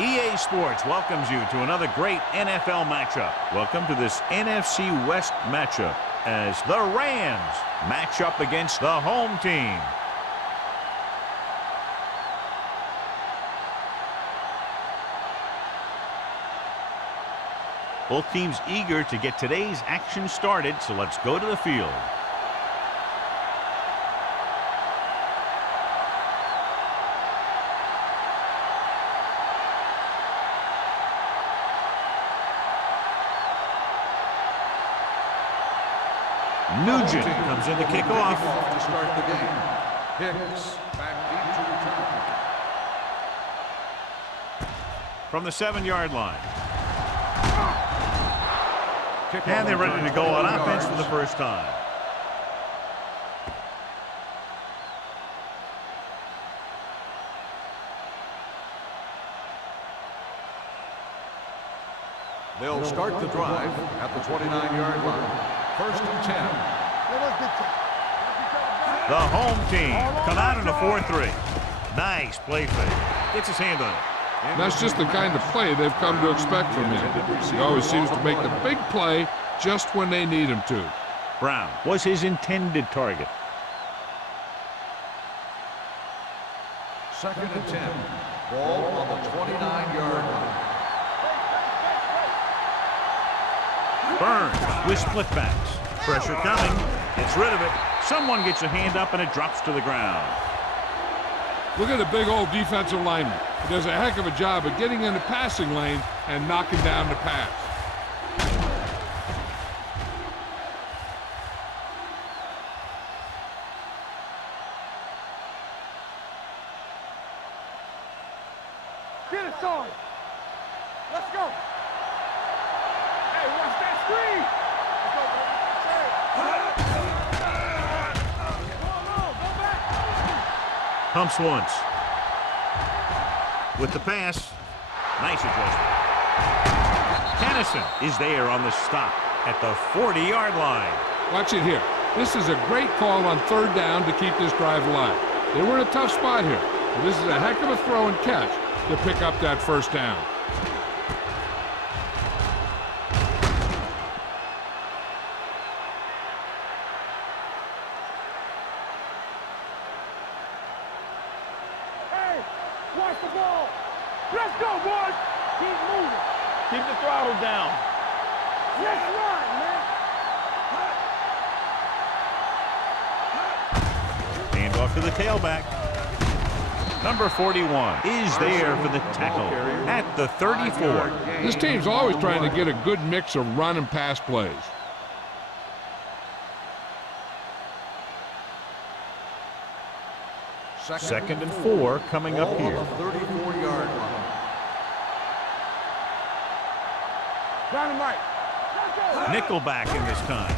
EA Sports welcomes you to another great NFL matchup. Welcome to this NFC West matchup as the Rams match up against the home team. Both teams eager to get today's action started, so let's go to the field. Nugent comes in to kick off. To start the game. Hicks back deep to return. From the 7-yard line. And they're ready to go on offense for the first time. They'll start the drive at the 29-yard line. First and 10. The home team come out in a 4-3. Nice play fake. Gets his hand on it. That's just the kind of play they've come to expect from him. He always seems to make the big play just when they need him to. Brown was his intended target. Second and 10. Ball on the 29-yard line. Burns with split backs. Pressure coming. Gets rid of it. Someone gets a hand up and it drops to the ground. Look at the big old defensive lineman. He does a heck of a job of getting in the passing lane and knocking down the pass. Get it started. Let's go. Hey, watch that screen. Let's go, baby. Pumps once. With the pass. Nice adjustment. Tennyson is there on the stop at the 40-yard line. Watch it here. This is a great call on third down to keep this drive alive. They were in a tough spot here. But this is a heck of a throw and catch to pick up that first down. Watch the ball. Let's go, boys. Keep moving. Keep the throttle down. Let's run, man. Hand off to the tailback. Number 41 is there for the tackle at the 34. This team's always trying to get a good mix of run and pass plays. Second and 4 coming up here. 34-yard line. Dynamite. Nickelback in this time.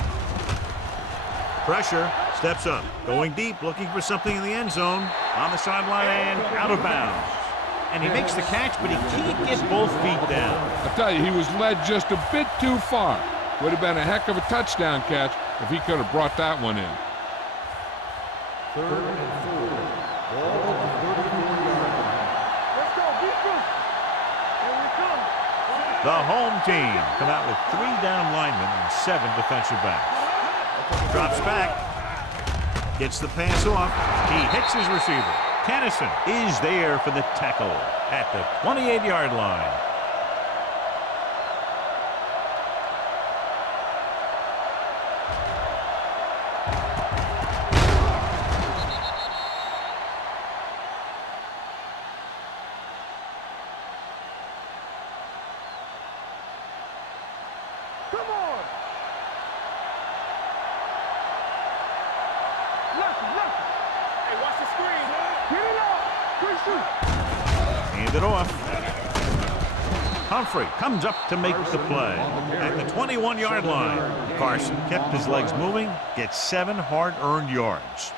Pressure, steps up, going deep, looking for something in the end zone. On the sideline and out of bounds. And he makes the catch, but he can't get both feet down. I tell you, he was led just a bit too far. Would have been a heck of a touchdown catch if he could have brought that one in. Third and 4. Ball on the 34-yard line. Let's go. Beat this. Here we come. The home team come out with 3 down linemen and 7 defensive backs. Drops back. Gets the pass off. He hits his receiver. Tennyson is there for the tackle at the 28-yard line. Come on. Left. Hey, watch the screen. Get it up. Quick shoot. Hand it off. Humphrey comes up to make the play at the 21-yard line. Carson kept his legs moving, gets 7 hard-earned yards.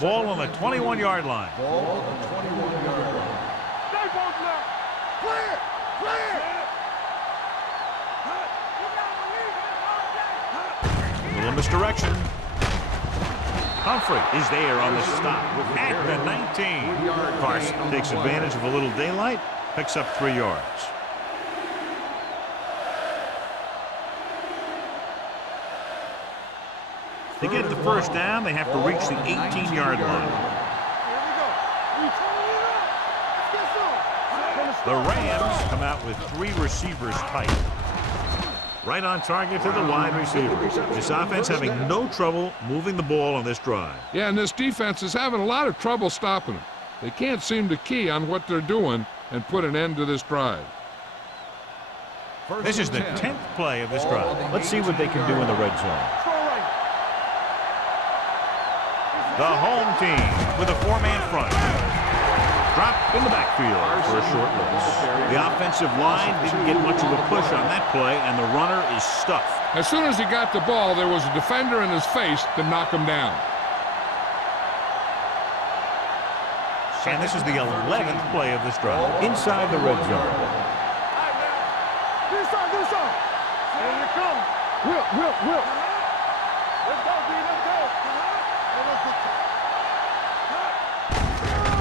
Ball on the 21-yard line. Ball on the 21-yard line. Stay both left. Clear. Little misdirection. Humphrey is there on the stop at the 19. Carson takes advantage of a little daylight, picks up 3 yards. To get the first down, they have to reach the 18-yard line. The Rams come out with 3 receivers tight. Right on target to the wide receivers. This offense having no trouble moving the ball on this drive. Yeah, and this defense is having a lot of trouble stopping them. They can't seem to key on what they're doing and put an end to this drive. This is the 10th play of this drive. Let's see what they can do in the red zone. The home team with a 4-man front. Drop in the backfield for a short loss. The offensive line didn't get much of a push on that play, and the runner is stuffed. As soon as he got the ball, there was a defender in his face to knock him down. And this is the 11th play of this drive. Inside the red zone. Do something. Here you come. Will. Let's go, D. Let's go.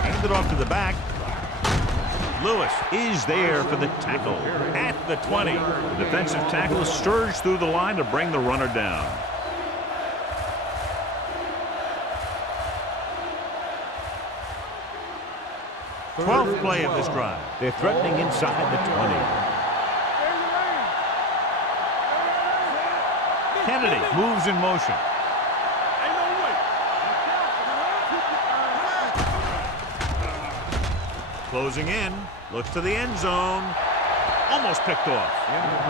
Hand it off to the back. Lewis is there for the tackle at the 20. The defensive tackle surged through the line to bring the runner down. Twelfth play of this drive. They're threatening inside the 20. Kennedy moves in motion. Closing in, looks to the end zone, almost picked off.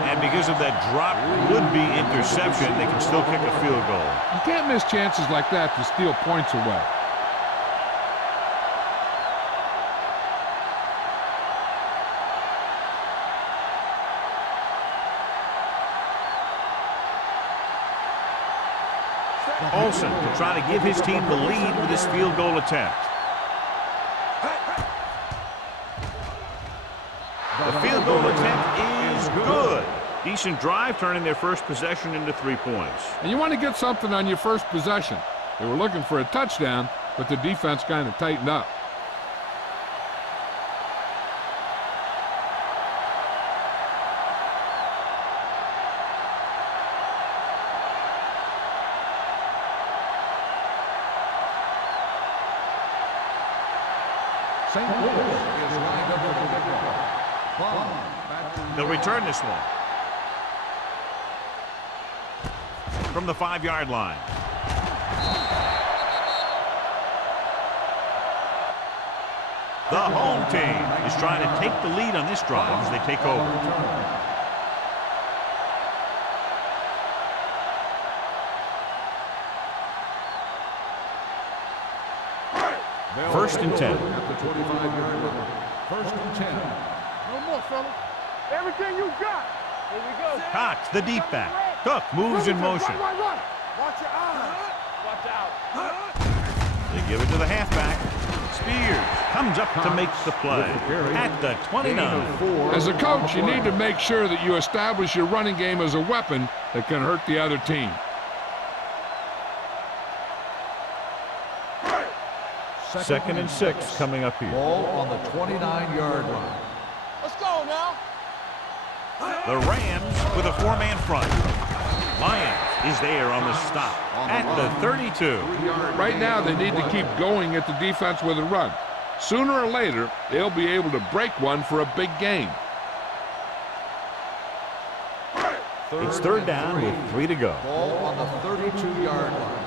And because of that drop would-be interception, they can still kick a field goal. You can't miss chances like that to steal points away. Olsen to try to give his team the lead with this field goal attempt. The field goal attempt is good. Decent drive, turning their first possession into 3 points. And you want to get something on your first possession. They were looking for a touchdown, but the defense kind of tightened up. St. Louis is lined up with the kickball. They'll return this one. From the 5-yard line. The home team is trying to take the lead on this drive as they take over. First and 10. At the 25-yard line. First and 10. No more, fella. Everything you got. Here we go. Cox, the deep back. Cook moves in motion. Run. Watch your eyes. Watch out. They give it to the halfback. Spears comes up to make the play at the 29. As a coach, you need to make sure that you establish your running game as a weapon that can hurt the other team. Second and 6 coming up here. Ball on the 29-yard line. Let's go now. The Rams with a 4-man front. Lyons is there on the stop at the 32. Right now, they need to keep going at the defense with a run. Sooner or later, they'll be able to break one for a big game. It's third down with 3 to go. Ball on the 32-yard line.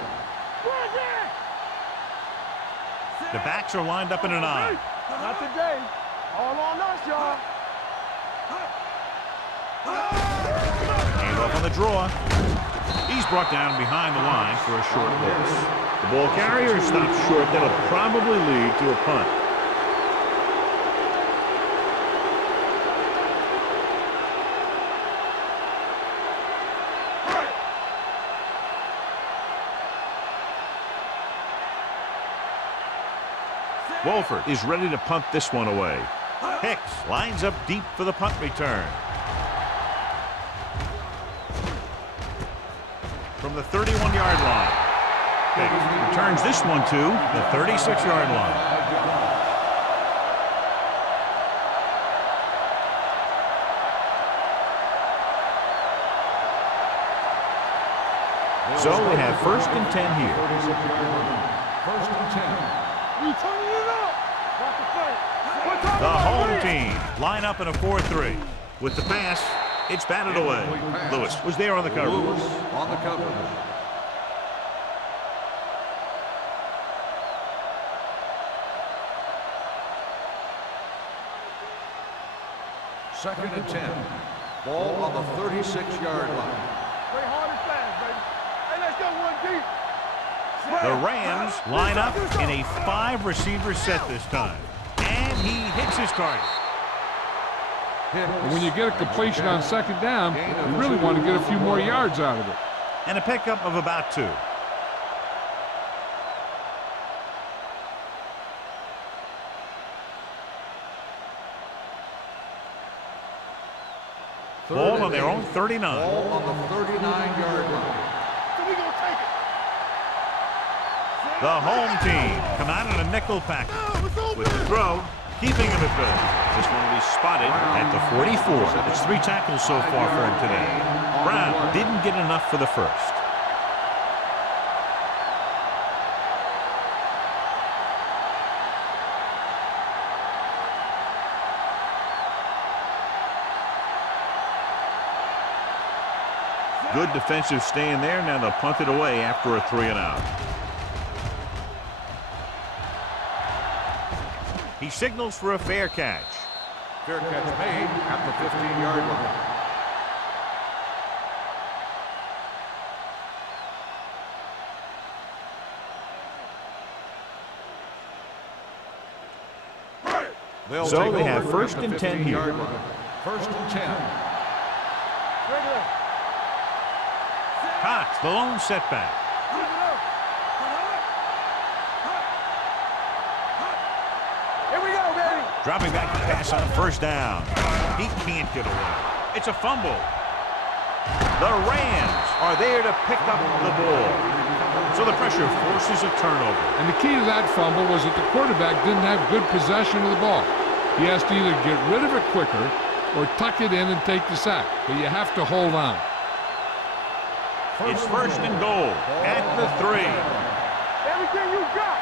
The backs are lined up in an I. Not today. All on us, y'all. Hand off on the draw. He's brought down behind the line for a short loss. The ball carrier stops short. That'll probably lead to a punt. Wolford is ready to punt this one away. Hicks lines up deep for the punt return. From the 31-yard line. picked. Returns this one to the 36-yard line. So we have 1st and 10 here. 1st and 10. You turning it up. The home team line up in a 4-3. With the pass, it's batted away. Lewis was there on the cover. Lewis on the cover. Second and 10. Ball on the 36-yard line. Play hard and fast, baby. Hey, let's go one deep. The Rams line up in a 5-receiver set this time. And he hits his target. And when you get a completion on 2nd down, you really want to get a few more yards out of it. And a pickup of about 2. Ball on their own 39. Ball on the 39-yard line. So we gonna take it. The home team come out in a nickel package. With the throw, keeping him at bay. This one will be spotted at the 44. It's 3 tackles so far for him today. Brown didn't get enough for the first. Good defensive stand there. Now they'll punt it away after a 3-and-out. He signals for a fair catch. Fair catch made at the 15-yard line. So they have 1st and 10 here. 1st and 10. Cox, the lone setback. Here we go, baby. Dropping back to pass on 1st down. He can't get away. It's a fumble. The Rams are there to pick up the ball. So the pressure forces a turnover. And the key to that fumble was that the quarterback didn't have good possession of the ball. He has to either get rid of it quicker or tuck it in and take the sack. But you have to hold on. It's 1st and goal at the 3. Everything you got.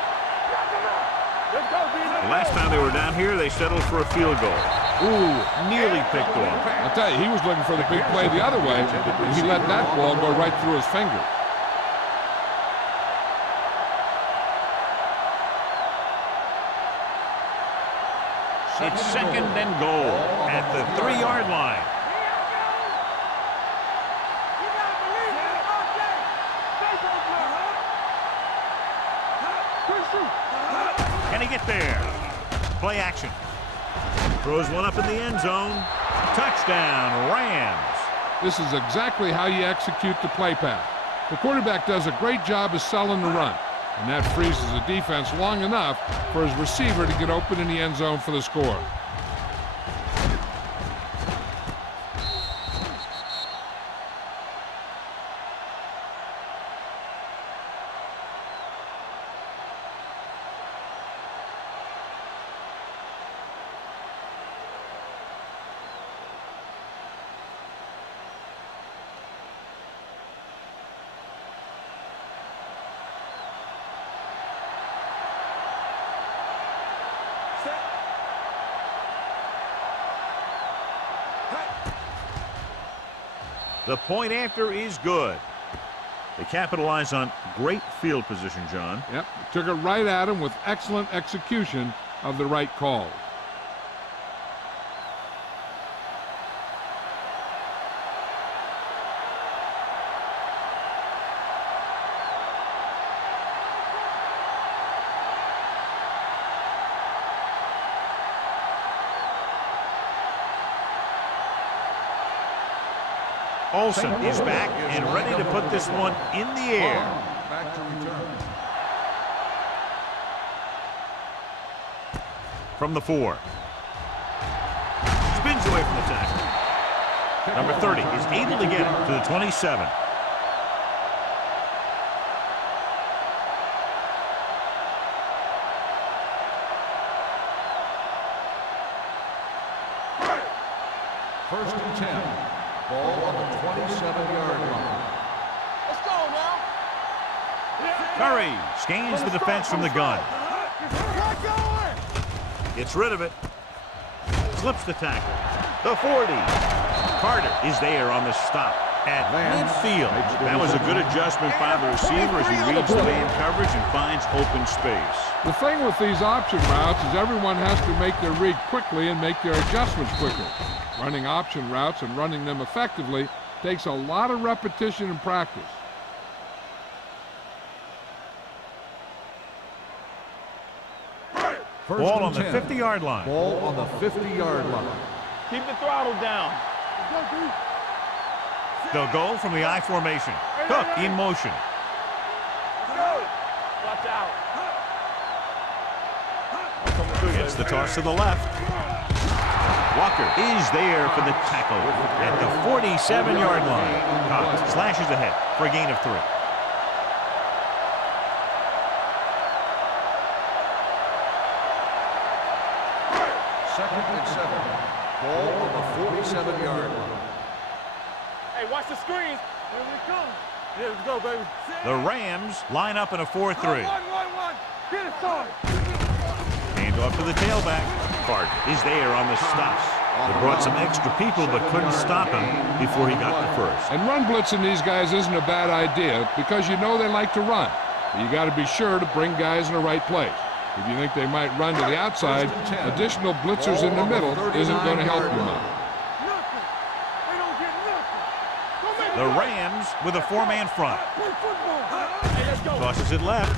Let's go, Dino. The last time they were down here, they settled for a field goal. Ooh, nearly picked off. I'll tell you, he was looking for the big play the other way, and he let that ball go right through his finger. It's 2nd and goal at the 3-yard line. Can he get there? Play action. Throws one up in the end zone. Touchdown, Rams. This is exactly how you execute the play pass. The quarterback does a great job of selling the run, and that freezes the defense long enough for his receiver to get open in the end zone for the score. The point after is good. They capitalize on great field position, John. Yep, took it right at him with excellent execution of the right call. Olsen is back and ready to put this one in the air. Back to return. From the 4. Spins away from the tackle. Number 30 is able to get it to the 27. First and 10. Ball on the 27-yard line. Let's go now. Curry scans the defense from the gun. Gets rid of it. Slips the tackle. The 40. Carter is there on the stop at midfield. That was a good adjustment by the receiver as he reads the man coverage and finds open space. The thing with these option routes is everyone has to make their read quickly and make their adjustments quicker. Running option routes and running them effectively takes a lot of repetition and practice. First Ball and on the 10. 50-yard line. Ball on the 50-yard line. Keep the throttle down. They'll go from the I formation. Cook in motion. Watch out. Gets the toss to the left. Walker is there for the tackle at the 47-yard line. Cox slashes ahead for a gain of 3. Second and 7. Ball on the 47-yard line. Hey, watch the screens. Here we come. Yeah, let's go, baby. The Rams line up in a 4-3. One. Get it started. Hand off to the tailback. Carter is there on the stop. They brought some extra people but couldn't stop him before he got the first. And run blitzing these guys isn't a bad idea because you know they like to run. But you got to be sure to bring guys in the right place. If you think they might run to the outside, additional blitzers in the middle isn't going to help you much. The Rams with a 4-man front. Tosses it left.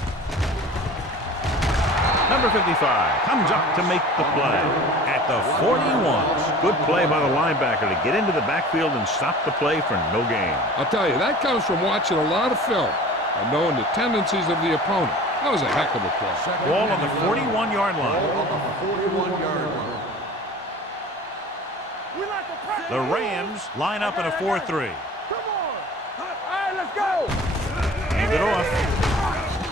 Number 55 comes up to make the play at the 41. Good play by the linebacker to get into the backfield and stop the play for no gain. I'll tell you, that comes from watching a lot of film and knowing the tendencies of the opponent. That was a heck of a play. Ball on the 41-yard line. Ball on the 41-yard line. The Rams line up in a 4-3. Let's go. Hand it off.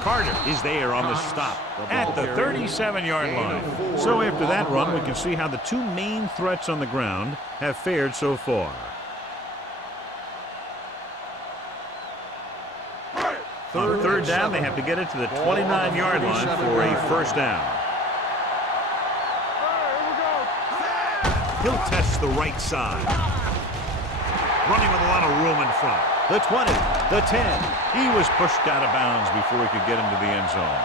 Carter is there on the stop at the 37-yard line. So after that run, we can see how the two main threats on the ground have fared so far. On third down, they have to get it to the 29-yard line for a first down. He'll test the right side. Running with a lot of room in front. The 20, the 10. He was pushed out of bounds before he could get into the end zone.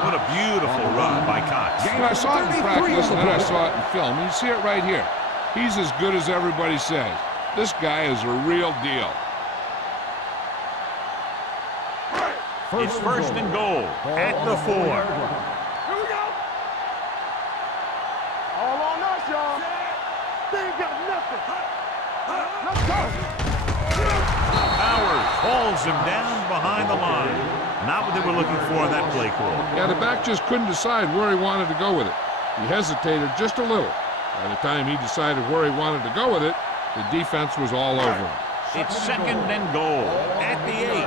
What a beautiful run by Cox. I saw it in practice and then I saw it in film. You see it right here. He's as good as everybody says. This guy is a real deal. It's first and goal at the 4. Here we go. All on us, y'all. They ain't got nothing. Let's go. Powers hauls him down behind the line. Not what they were looking for in that play call. Yeah, the back just couldn't decide where he wanted to go with it. He hesitated just a little. By the time he decided where he wanted to go with it, the defense was all over him. It's second and goal at the 8.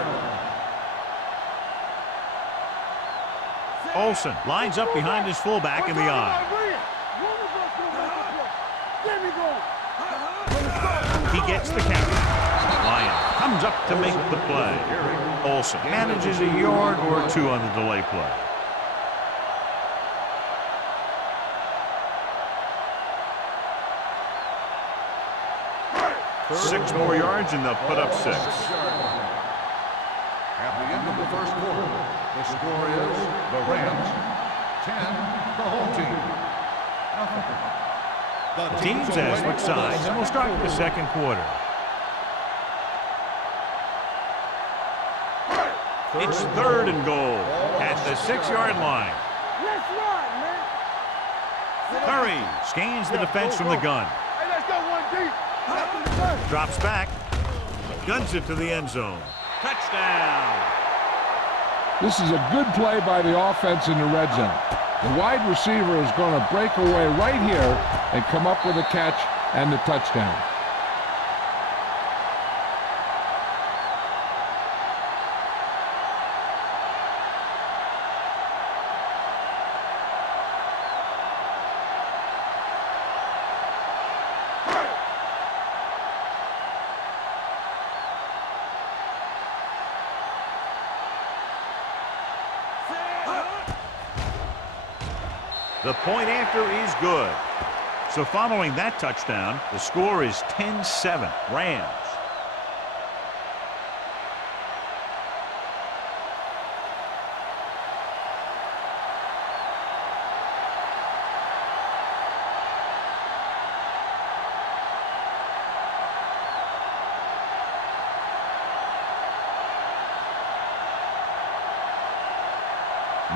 Olsen lines up behind his fullback in the eye. He gets the count. Lyon comes up to make the play. Olsen manages a yard or 2 on the delay play. Six more yards and they'll put up 6. At the end of the first quarter, the score is the Rams 10, the home team nothing. The teams have switched sides and we'll start with the second quarter. It's third and goal at the 6-yard line. Let's run, man. Curry scans the defense from the gun. Hey, let's go one deep. Drops back. Guns it to the end zone. Touchdown. This is a good play by the offense in the red zone. The wide receiver is going to break away right here and come up with a catch and the touchdown. The point after is good. So following that touchdown, the score is 10-7 Rams.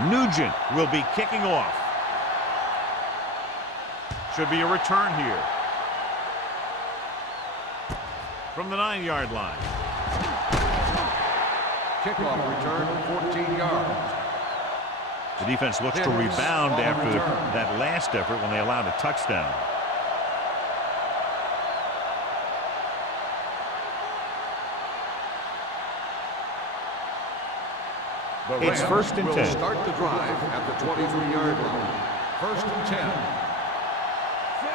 Nugent will be kicking off. Should be a return here. From the 9-yard line. Kickoff return, 14 yards. The defense looks to rebound after that last effort when they allowed a touchdown. It's 1st and 10. Start the drive at the 23-yard line. 1st and 10.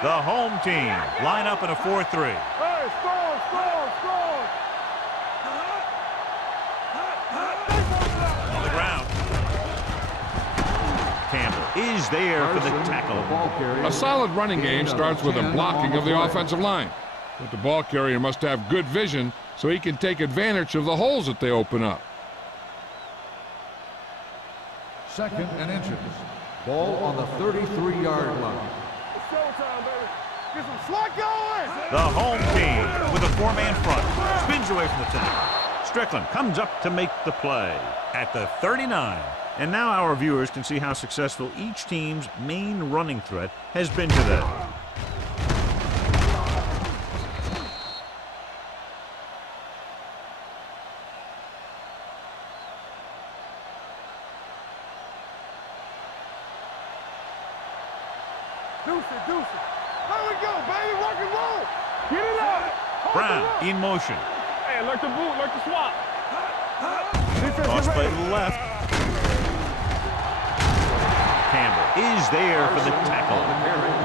The home team line up in a 4-3. Hey, score! On the ground. Campbell is there for the tackle. A solid running game starts with a blocking of the offensive line. But the ball carrier must have good vision so he can take advantage of the holes that they open up. 2nd and inches. Ball on the 33-yard line. It's showtime, baby. Get some slack going. The home team with a 4-man front spins away from the tackle. Strickland comes up to make the play at the 39. And now our viewers can see how successful each team's main running threat has been today. Deuce it. There we go, baby. Rock and roll. Get it up. Brown in motion. Hey, like the boot, like the swap. Toss play to the left. Campbell is there for the tackle.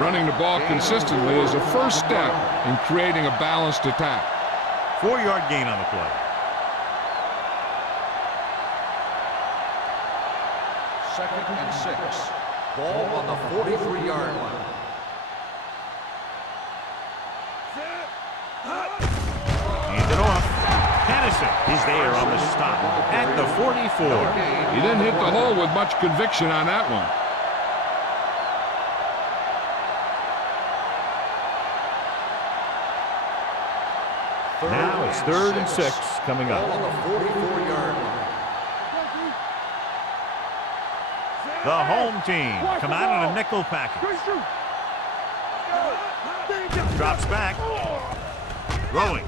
Running the ball consistently is a first step in creating a balanced attack. 4-yard gain on the play. Second and 6. Ball on the 43-yard line. Hand it off. Hennessy is there on the stop at the 44. He didn't hit the hole with much conviction on that one. Now it's 3rd and 6 coming Ball up. on the 44-yard line. The home team come out in a nickel package. Drops back. Throwing.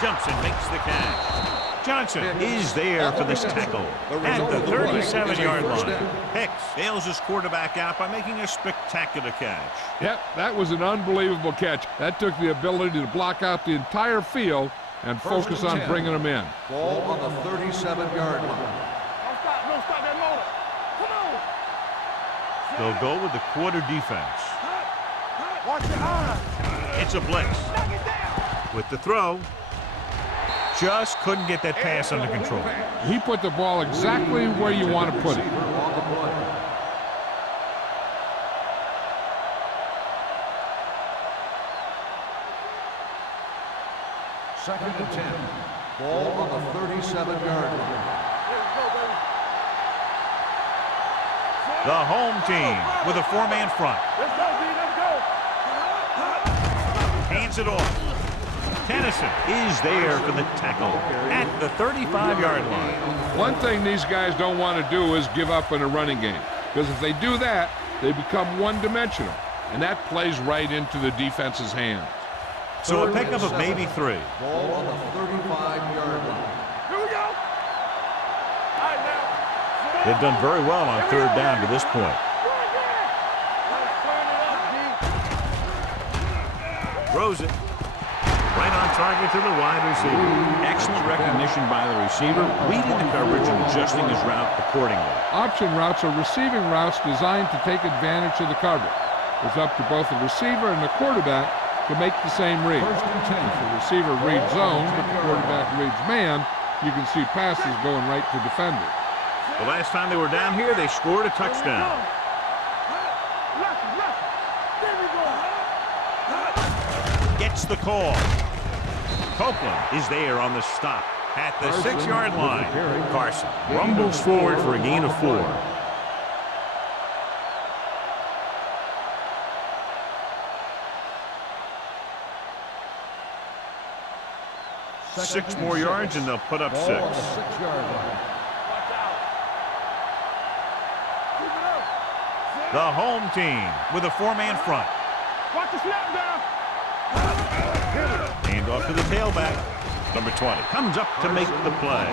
Jumps and makes the catch. Johnson is there for this tackle at the 37-yard line. Hicks bails his quarterback out by making a spectacular catch. Yep, that was an unbelievable catch. That took the ability to block out the entire field and focus on bringing them in. Ball on the 37-yard line. Don't stop that motor. Come on. They'll go with the quarter defense. Watch your eyes. It's a blitz. Knock it down. With the throw. Just couldn't get that pass under control. He put the ball exactly where you want to put it. On the play. Second and 10. Ball on the 37-yard line. The home team with a 4-man front. Let's go, D. Let's go. Hands it off. Tennyson is there for the tackle at the 35-yard line. One thing these guys don't want to do is give up in a running game, because if they do that, they become one-dimensional, and that plays right into the defense's hands. So a pickup of maybe 3. Ball on the 35-yard line. Here we go. All right, now. They've done very well on 3rd down to this point. Throws it. Right on target to the wide receiver. Excellent recognition by the receiver, reading the coverage and adjusting his route accordingly. Option routes are receiving routes designed to take advantage of the coverage. It's up to both the receiver and the quarterback to make the same read. First and 10. If the receiver reads zone, but the quarterback reads man, you can see passes going right to defenders. The last time they were down here, they scored a touchdown. gets the call. Copeland is there on the stop at the 6-yard line. Carson rumbles forward for a gain of 4. Six more yards and they'll put up 6. Ball on the 6-yard line. The home team with a 4-man front. Watch the snap down. Hand off to the tailback. Number 20 comes up to make the play.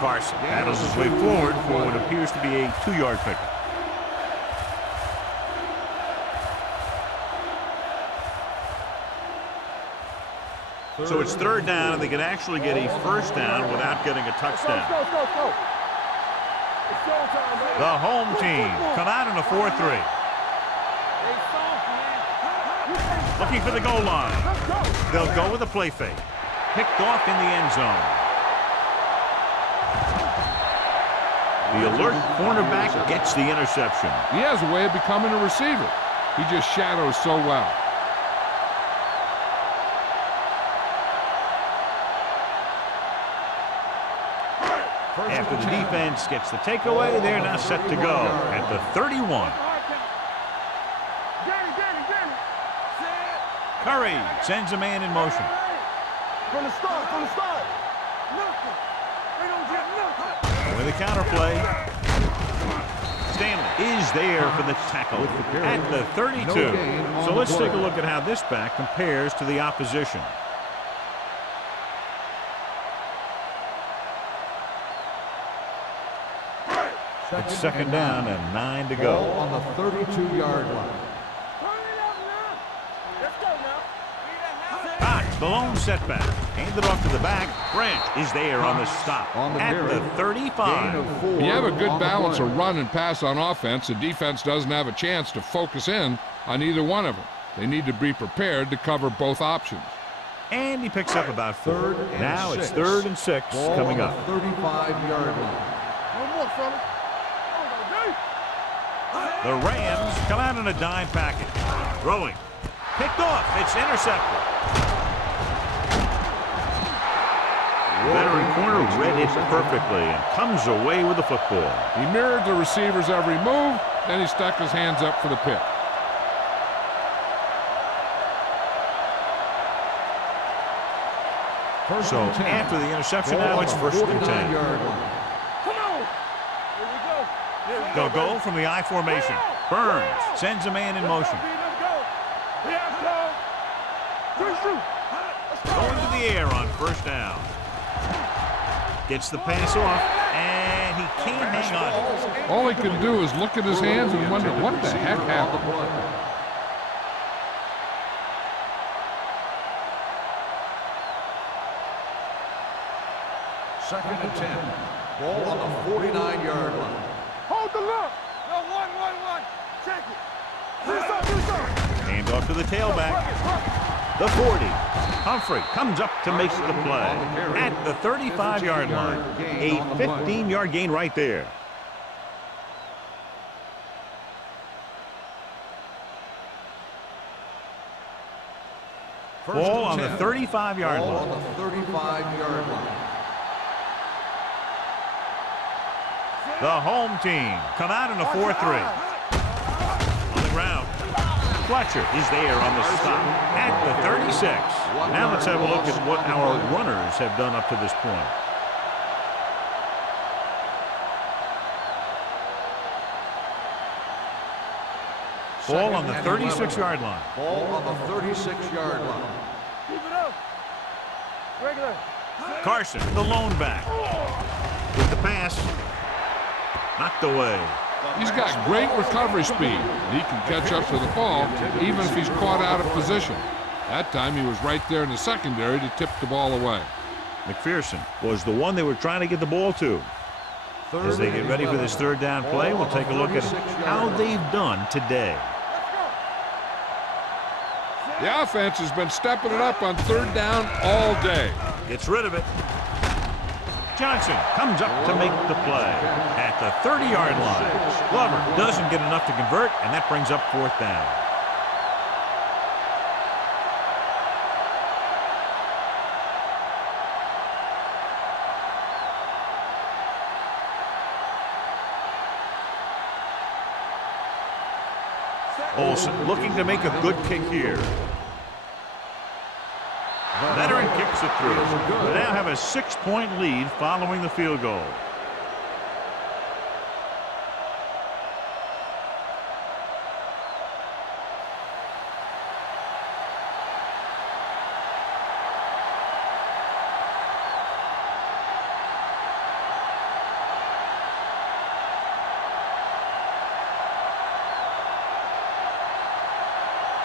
Carson battles his way forward for what appears to be a 2-yard pickup. So it's 3rd down, and they can actually get a 1st down without getting a touchdown. Go. It's showtime, baby. The home team come out in a 4-3. Hey, soft, man. Looking for the goal line. Let's go. They'll go with a play fake. Picked off in the end zone. The alert cornerback gets the interception. He has a way of becoming a receiver. He just shadows so well. After the defense gets the takeaway, they're now set to go at the 31. Curry sends a man in motion. From the start. Nothing. They don't get nothing. With a counter play. Stanley is there for the tackle at the 32. So let's take a look at how this back compares to the opposition. It's 2nd down and 9 to go. Ball on the 32-yard line. Let's go now. Cox, the lone setback. Handed off to the back. Branch is there on the stop at the 35. You have a good balance of run and pass on offense. The defense doesn't have a chance to focus in on either one of them. They need to be prepared to cover both options. And he picks up about 4. Now it's 6. 3rd and 6 Ball coming on up. the 35-yard line. One more, fella. The Rams come out in a dime package. Throwing. Picked off. It's intercepted. Veteran corner read it perfectly and comes away with the football. He mirrored the receiver's every move, then he stuck his hands up for the pick. So after the interception, now it's 1st and 10. Come on. Here we go. They'll go from the I formation. Burns sends a man in motion. Let's go. Going to the air on 1st down. Gets the pass off, and he can't hang on. All he can do is look at his hands and wonder what the heck happened. Second and 10. Ball on the 49-yard line. Hold the look. No, one. Check it. Do something. Hand off to the tailback. The 40. Humphrey comes up to make the play at the 35-yard line. A 15-yard gain right there. Ball on the 35-yard Ball line. on the 35-yard line. The home team come out in a 4-3. On the ground. Fletcher is there on the stop at the 36. Now let's have a look at what our runners have done up to this point. Ball on the 36-yard line. Ball on the 36-yard line. Keep it up. Regular. Carson, the lone back. With the pass. Knocked away. He's got great recovery speed. He can catch up to the ball even if he's caught out of position. That time he was right there in the secondary to tip the ball away. McPherson was the one they were trying to get the ball to. As they get ready for this 3rd down play, we'll take a look at how they've done today. The offense has been stepping it up on 3rd down all day. Gets rid of it. Johnson comes up to make the play at the 30-yard line. Glover doesn't get enough to convert, and that brings up 4th down. Olsen looking to make a good kick here. Veteran kicks it through. They now have a 6-point lead following the field goal.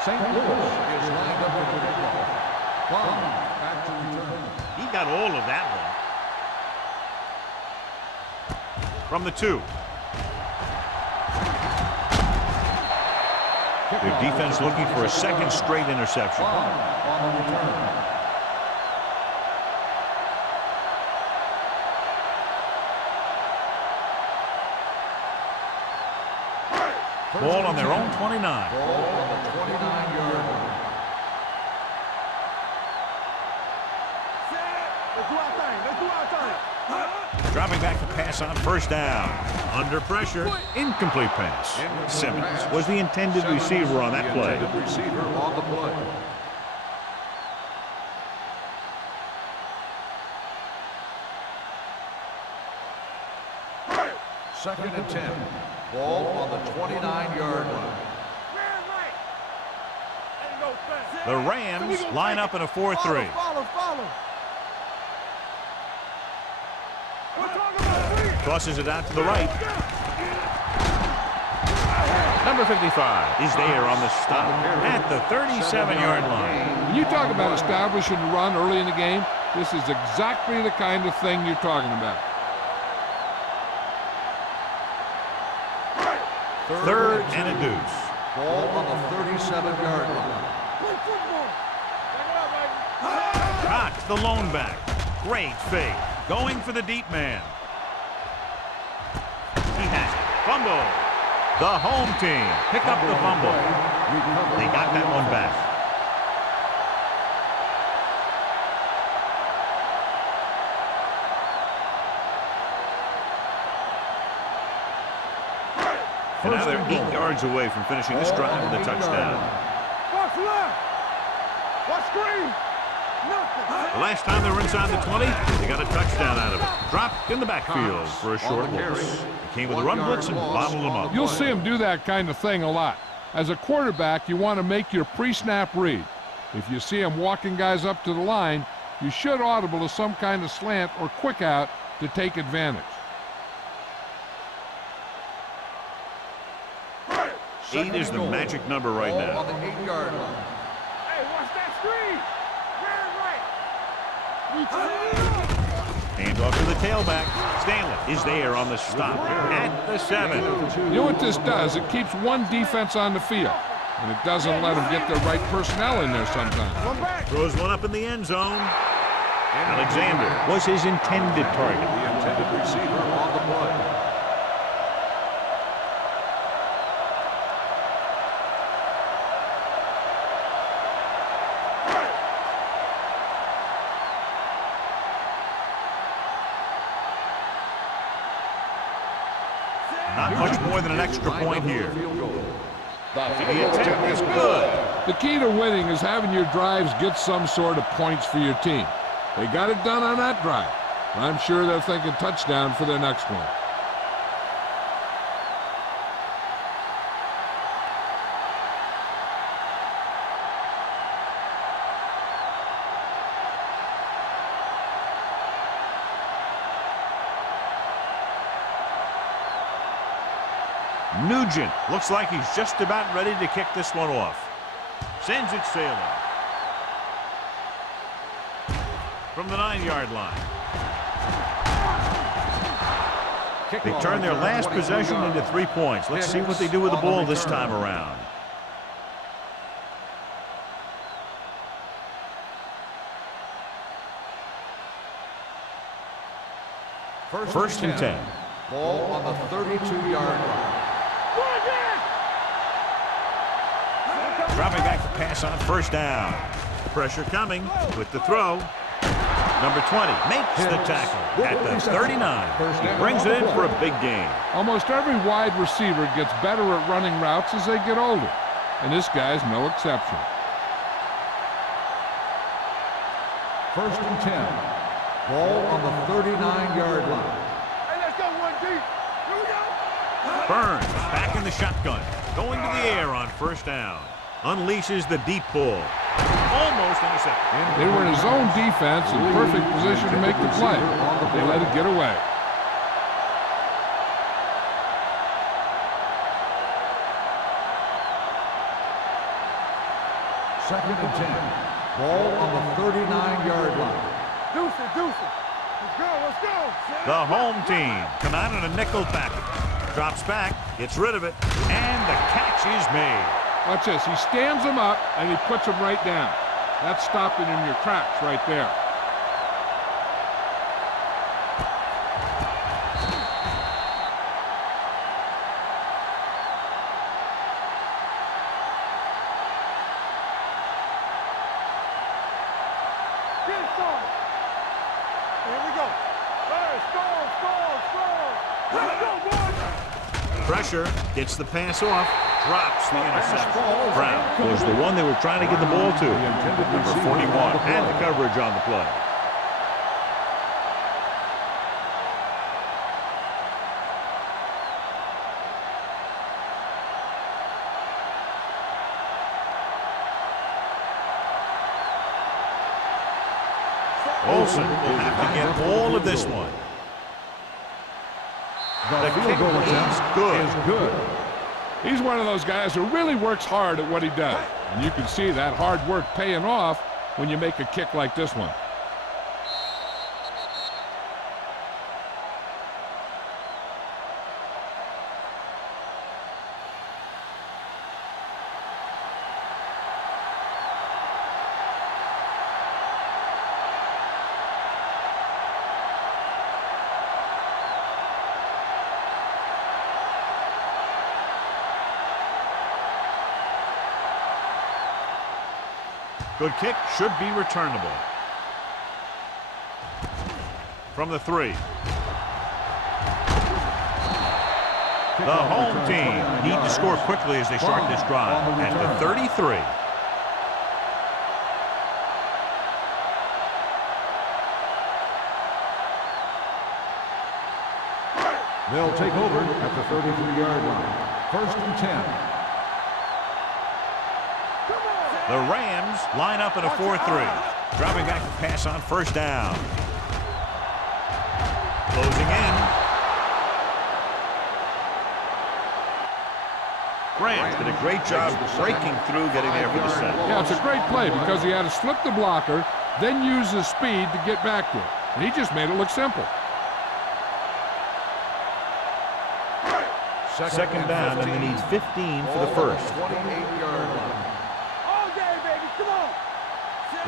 St. Louis is lined up with the football. Back to return. He got all of that one. From the 2. Their defense looking for a second straight interception. On the return. Ball on their own 29. Ball on the 29-yard line. Dropping back to pass on first down. Under pressure. Incomplete pass. Simmons was the intended receiver on that play. Receiver on the play. Second and 10. Ball on the 29-yard line. The Rams line up in a 4-3. Tosses it out to the right. Number 55 is there on the stop at the 37-yard line. When you talk about establishing the run early in the game, this is exactly the kind of thing you're talking about. Third and a deuce. Ball on the 37-yard line. Cox, the lone back. Great fake. Going for the deep man. He has it. Fumble. The home team pick up the fumble. They got that one back. And now they're 8 yards away from finishing this drive with a touchdown. Watch left. Watch screen. The last time they were inside the 20, they got a touchdown out of it. Dropped in the backfield for a short loss. They came with a run blitz and bottled them up. You'll see him do that kind of thing a lot. As a quarterback, you want to make your pre-snap read. If you see him walking guys up to the line, you should audible to some kind of slant or quick out to take advantage. 8 is the magic number right now. On the 8-yard line. Hey, watch that screen. Hand off to the tailback. Stanley is there on the stop at the 7. You know what this does? It keeps one defense on the field, and it doesn't let them get the right personnel in there sometimes. Throws one up in the end zone. Alexander was his intended target. The intended receiver on the play. Not much more than an extra point here. The attempt is good. The key to winning is having your drives get some sort of points for your team. They got it done on that drive. I'm sure they're thinking touchdown for their next one. Nugent looks like he's just about ready to kick this one off. Sends it sailing. From the 9-yard line. They turn their last possession into 3 points. Let's see what they do with the ball this time around. First and 10. Ball on the 32-yard line. Dropping back to pass on first down. Pressure coming with the throw. Number 20 makes the tackle at the 39. He brings it in for a big gain. Almost every wide receiver gets better at running routes as they get older. and this guy's no exception. 1st and 10. Ball on the 39-yard line. Hey, let's go, one deep. Here we go. Burns back in the shotgun. Going to the air on 1st down. Unleashes the deep ball. Almost intercepted. They were in his own defense in perfect position to make the play. They let it get away. 2nd and 10. Ball on the 39-yard line. Deuce it, deuce it. Let's go, let's go. The home team come out in a nickel package. Drops back, gets rid of it, and the catch is made. Watch this. He stands him up, and he puts him right down. That's stopping in your tracks right there. Get it started. Here we go. Hey, score. Let's go, boys. Pressure, gets the pass off, drops the interception. Brown was the one they were trying to get the ball to. Number 41 had the coverage on the play. Olsen will have to get all of this one. The kick is good. He's one of those guys who really works hard at what he does. And you can see that hard work paying off when you make a kick like this one. Good kick, should be returnable. From the 3. The home team need to score quickly as they start this drive at the 33. They'll take over at the 33-yard line. 1st and 10. The Rams line up in a 4-3. Dropping back to pass on 1st down. Closing in. Rams did a great job breaking through, getting there for the set. Yeah, it's a great play because he had to slip the blocker, then use his speed to get back to it. And he just made it look simple. 2nd down, and they need 15 for the 1st. 28-yard line. All day, baby, come on.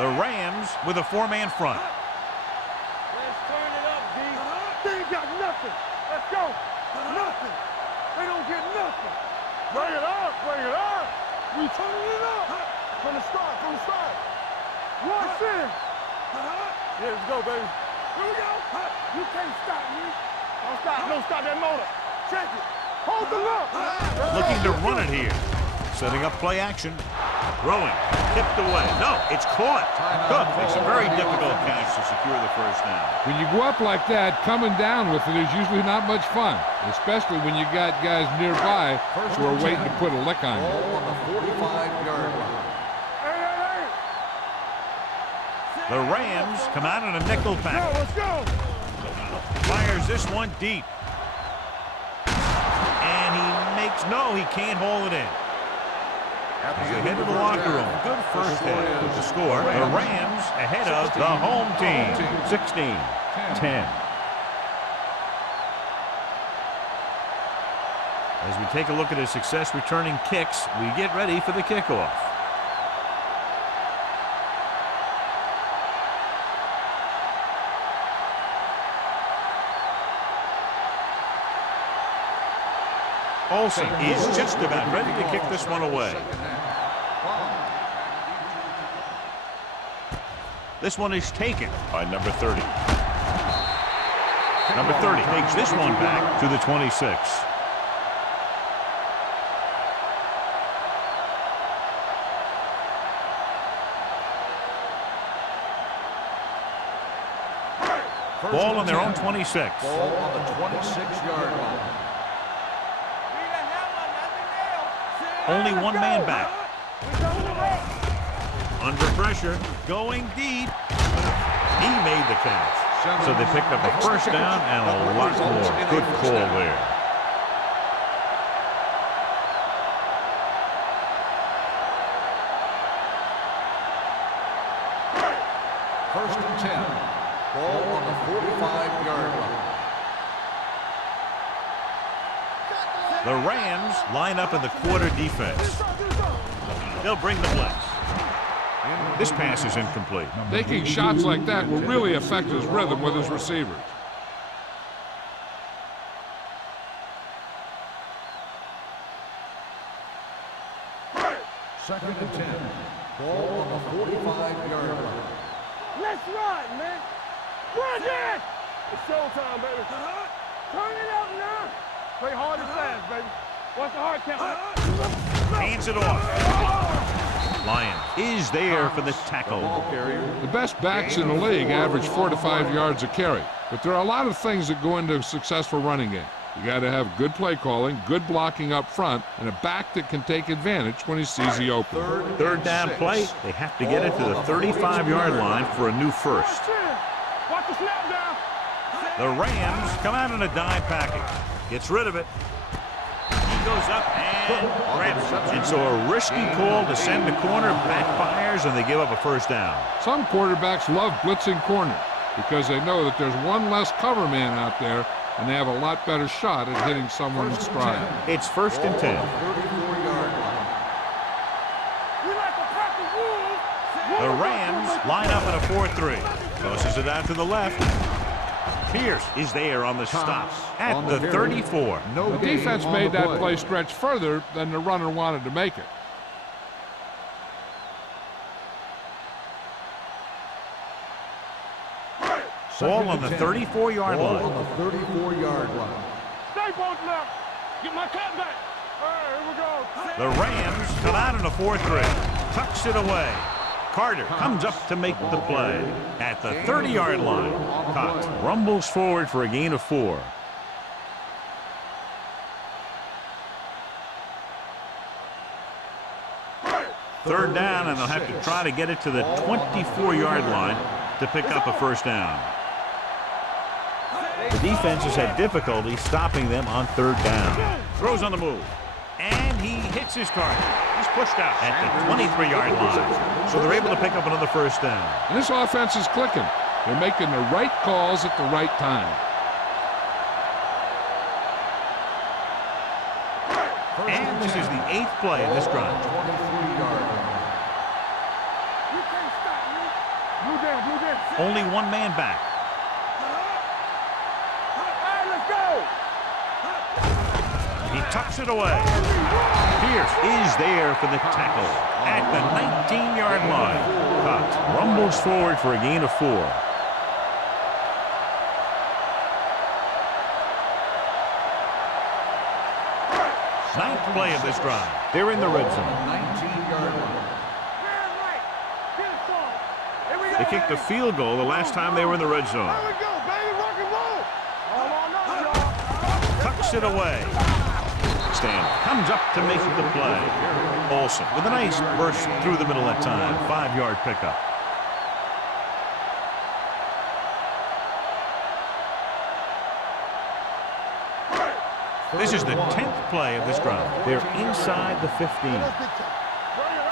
The Rams with a 4-man front. Let's turn it up, D. They ain't got nothing. Let's go. Nothing. They don't get nothing. Bring it up, bring it up. We turning it up. From the start, from the start. One in. Yeah, let's go, baby. Here we go. You can't stop me. Don't stop that motor. Check it. Hold the look. Looking to run it here. Setting up play action. Throwing. Tipped away. No, it's caught. Cook makes a very difficult catch to secure the 1st down. When you go up like that, coming down with it is usually not much fun, especially when you got guys nearby who are waiting to put a lick on you. Ball on the 45-yard line. Hey. The Rams come out in a nickel package. Let's go. Fires this one deep. And he can't hold it in. As they head to the locker room, good first half with the score. The Rams ahead of the home team, 16-10. As we take a look at his success returning kicks, we get ready for the kickoff. Olsen is just about ready to kick this one away. This one is taken by number 30. Number 30 takes this one back to the 26. Ball on their own 26. Ball on the 26-yard line. Only one man back. Under pressure, going deep. He made the catch. So they picked up a first down and a lot more. Good call there. First and 10. Ball on the 45-yard line. The Rams line up in the quarter defense. They'll bring the blitz. This pass is incomplete. Taking shots like that will really affect his rhythm with his receivers. Second and 10. Ball on the 45-yard line. Let's run, man. Run it! It's showtime, baby. Turn it up now. Play hard and fast, baby. Watch the hard count. Hands it off. Lions is there for the tackle. The best backs in the league average 4 to 5 yards a carry, but there are a lot of things that go into a successful running game. You got to have good play calling, good blocking up front, and a back that can take advantage when he sees the open. Third down play, they have to get it to the 35-yard line for a new first. Watch the snap down. The Rams come out in a dime package. Gets rid of it. He goes up and grabs it. And so a risky call to send the corner backfires, and they give up a first down. Some quarterbacks love blitzing corners because they know that there's one less cover man out there, and they have a lot better shot at hitting someone in stride. It's first and 10. 34-yard line. The Rams line up in a 4-3. Tosses it out to the left. Pierce is there on the stop at the 34. The defense made that play stretch further than the runner wanted to make it. Ball on the 34-yard line. On the 34-yard line. Stay both left. Get my cut back. All right, here we go. The Rams come out in a 4-3. Tucks it away. Carter comes up to make the play at the 30-yard line. Cox rumbles forward for a gain of 4. Third down, and they'll have to try to get it to the 24-yard line to pick up a first down. The defense has had difficulty stopping them on third down. Throws on the move, and he hits his target. He's pushed out at the 23-yard line. So they're able to pick up another first down. And this offense is clicking. They're making the right calls at the right time. And this is the 8th play of this drive. 23-yard line. You can't stop me. Blue down, blue down. Only one man back. All right, let's go. He tucks it away. Pierce is there for the tackle at the 19-yard line. Cox rumbles forward for a gain of 4. Ninth play of this drive. They're in the red zone. 19-yard line. Man right. Get it on. Here we go. They kicked a field goal the last time they were in the red zone. Here we go, baby. Rock and roll. All on us, y'all. Tucks it away. Stan comes up to make the play. Olsen with a nice burst through the middle that time. 5-yard pickup. This is the 10th play of this drive. They're inside the 15. Bring it up, bring it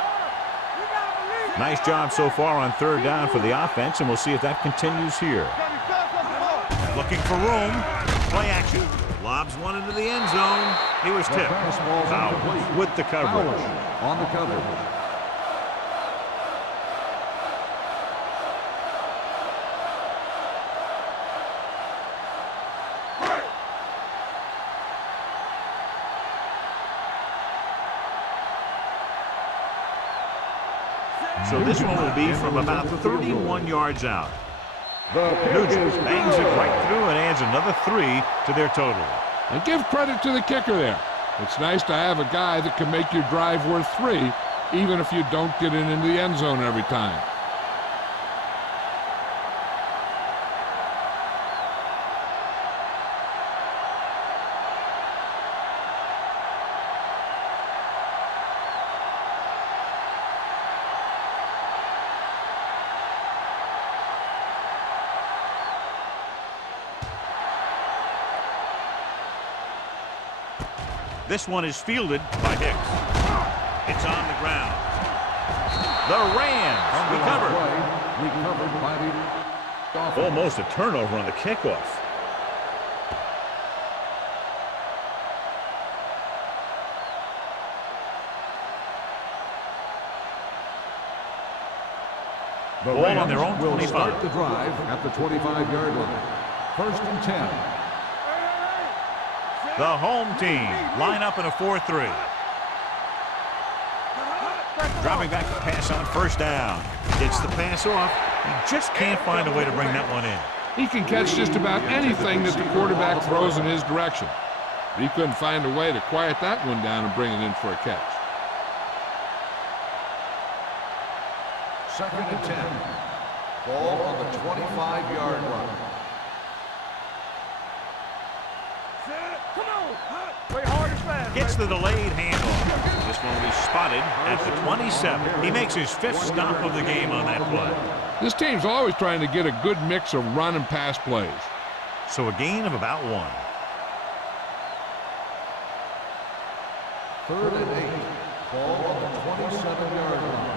up. You gotta believe it. Nice job so far on third down for the offense, and we'll see if that continues here. Gotta be fast on the ball. Looking for room. Play action. Lobs one into the end zone. He was tipped. Powers with the coverage. On the cover. So this one will be from about 31 yards out. Nugent bangs it right through and adds another 3 to their total. And give credit to the kicker there. It's nice to have a guy that can make your drive worth 3, even if you don't get it into the end zone every time. This one is fielded by Hicks. It's on the ground. The Rams recover. Recovered by the Dolphins. Almost a turnover on the kickoff. The Ball on Rams their own will 25. start the drive at the 25-yard line. 1st and 10. The home team line up in a 4-3. Dropping back to pass on 1st down. Gets the pass off. He just can't find a way to bring that one in. He can catch just about anything that the quarterback throws in his direction. But he couldn't find a way to quiet that one down and bring it in for a catch. 2nd and 10. Ball on the 25-yard line. Play hard and fast. Gets the delayed handoff. This one will be spotted at the 27. He makes his 5th stop of the game on that play. This team's always trying to get a good mix of run and pass plays. So a gain of about 1. 3rd and 8. Ball on the 27-yard line.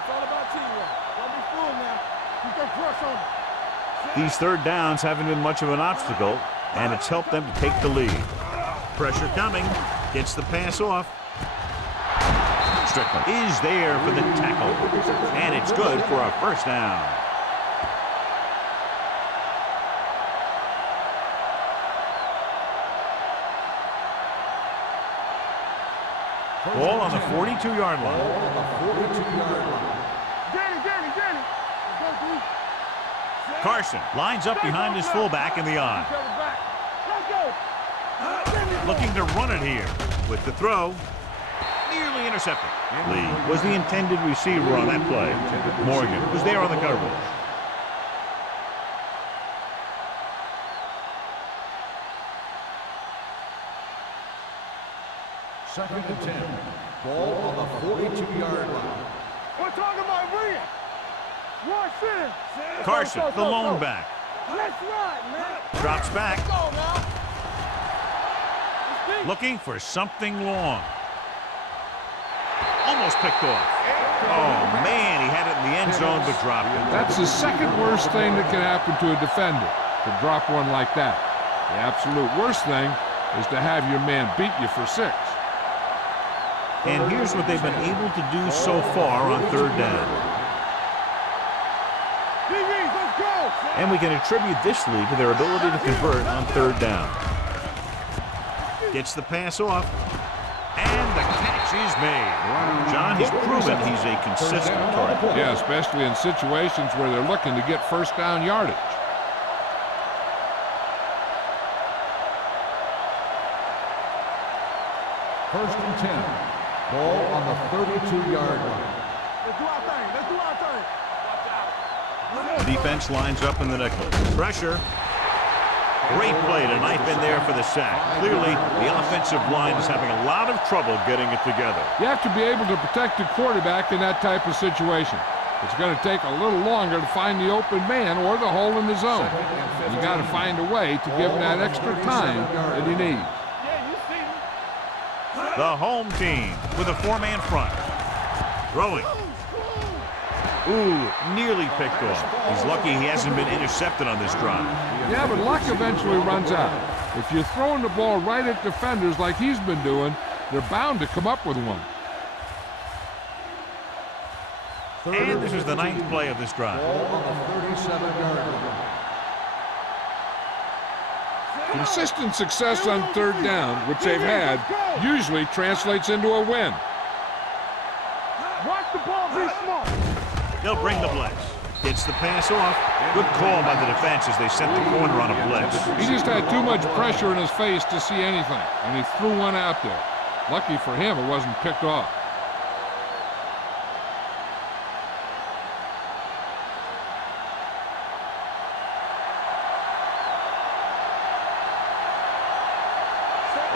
It's all about teamwork. Don't be fooled now. You can crush on them. These 3rd downs haven't been much of an obstacle, and it's helped them to take the lead. Pressure coming. Gets the pass off. Strickland is there for the tackle. And it's good for a 1st down. Ball on the 42-yard line. Ball on the 42-yard line. Danny. Go, dude. Carson lines up behind his fullback in the I. Let's go. Looking to run it here with the throw. Nearly intercepted. Lee was the intended receiver on that play. Morgan was there on the coverage. Second and 10. Ball on the 42-yard line. We're talking about Rhea. Run, sit. Carson, the lone back. Let's ride, man. Drops back. Let's go now. Looking for something long. Almost picked off. Oh, man, he had it in the end zone but dropped it. That's the second worst thing that can happen to a defender, to drop one like that. The absolute worst thing is to have your man beat you for 6. And here's what they've been able to do so far on 3rd down. Let's go. And we can attribute this lead to their ability to convert on 3rd down. Gets the pass off. And the catch is made. John, he's proven he's a consistent target. Yeah, especially in situations where they're looking to get 1st down yardage. First and 10. Ball on the 32-yard line. Let's do our thing. The defense lines up in the nickel. Pressure. Great play to knife in there for the sack. Clearly, the offensive line is having a lot of trouble getting it together. You have to be able to protect the quarterback in that type of situation. It's going to take a little longer to find the open man or the hole in the zone. You got to find a way to give him that extra time that he needs. Yeah, you see me. The home team with a 4-man front. Throwing. Ooh, nearly picked off. He's lucky he hasn't been intercepted on this drive. Yeah, but luck eventually runs out. If you're throwing the ball right at defenders like he's been doing, they're bound to come up with one. And this is the 9th play of this drive. Ball on the 37-yard line. Consistent success on 3rd down, which they've had, usually translates into a win. Watch the ball, be smart. They'll bring the blitz. Gets the pass off. Good call by the defense as they set the corner on a blitz. He just had too much pressure in his face to see anything, and he threw one out there. Lucky for him, it wasn't picked off.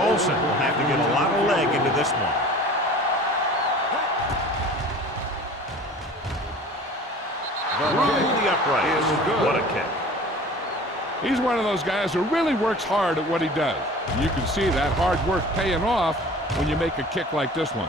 Olsen will have to get a lot of leg into this one. Through the uprights. What a kick. He's one of those guys who really works hard at what he does. You can see that hard work paying off when you make a kick like this one.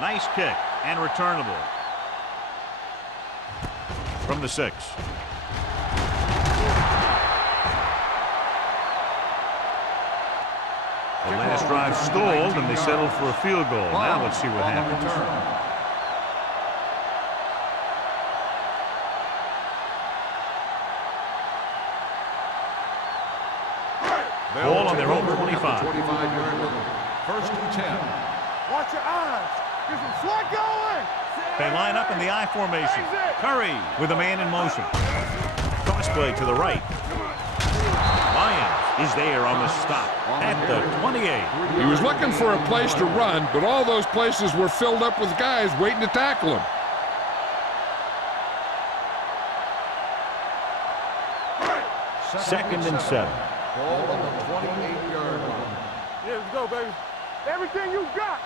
Nice kick and returnable from the 6. The last drive stalled and they settled for a field goal. Now let's see what happens. Ball on their own 25. 25-yard line. First and 10. Watch your eyes. Get some slot going. They line up in the I formation. Curry with a man in motion. Cross play to the right. Lyons is there on the stop at the 28. He was looking for a place to run, but all those places were filled up with guys waiting to tackle him. Second and 7. Ball on the 28-yard line. Yeah, let's go, baby. Everything you got.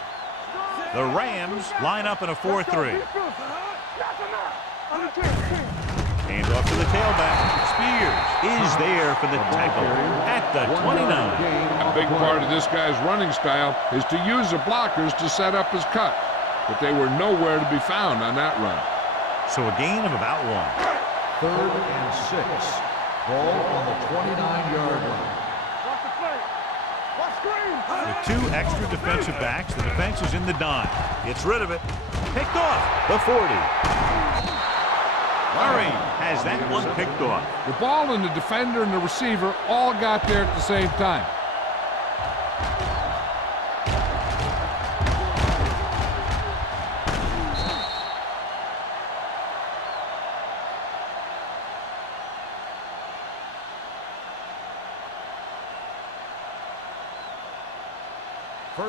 The Rams line up in a 4-3. Hand off to the tailback. Spears is there for the tackle at the 29. A big part of this guy's running style is to use the blockers to set up his cut, but they were nowhere to be found on that run. So a gain of about 1. Third and 6. Ball on the 29-yard line. Watch the play. Watch screen. With 2 extra defensive backs, the defense is in the dime. Gets rid of it. Picked off the 40. Murray has that one picked off. The ball and the defender and the receiver all got there at the same time.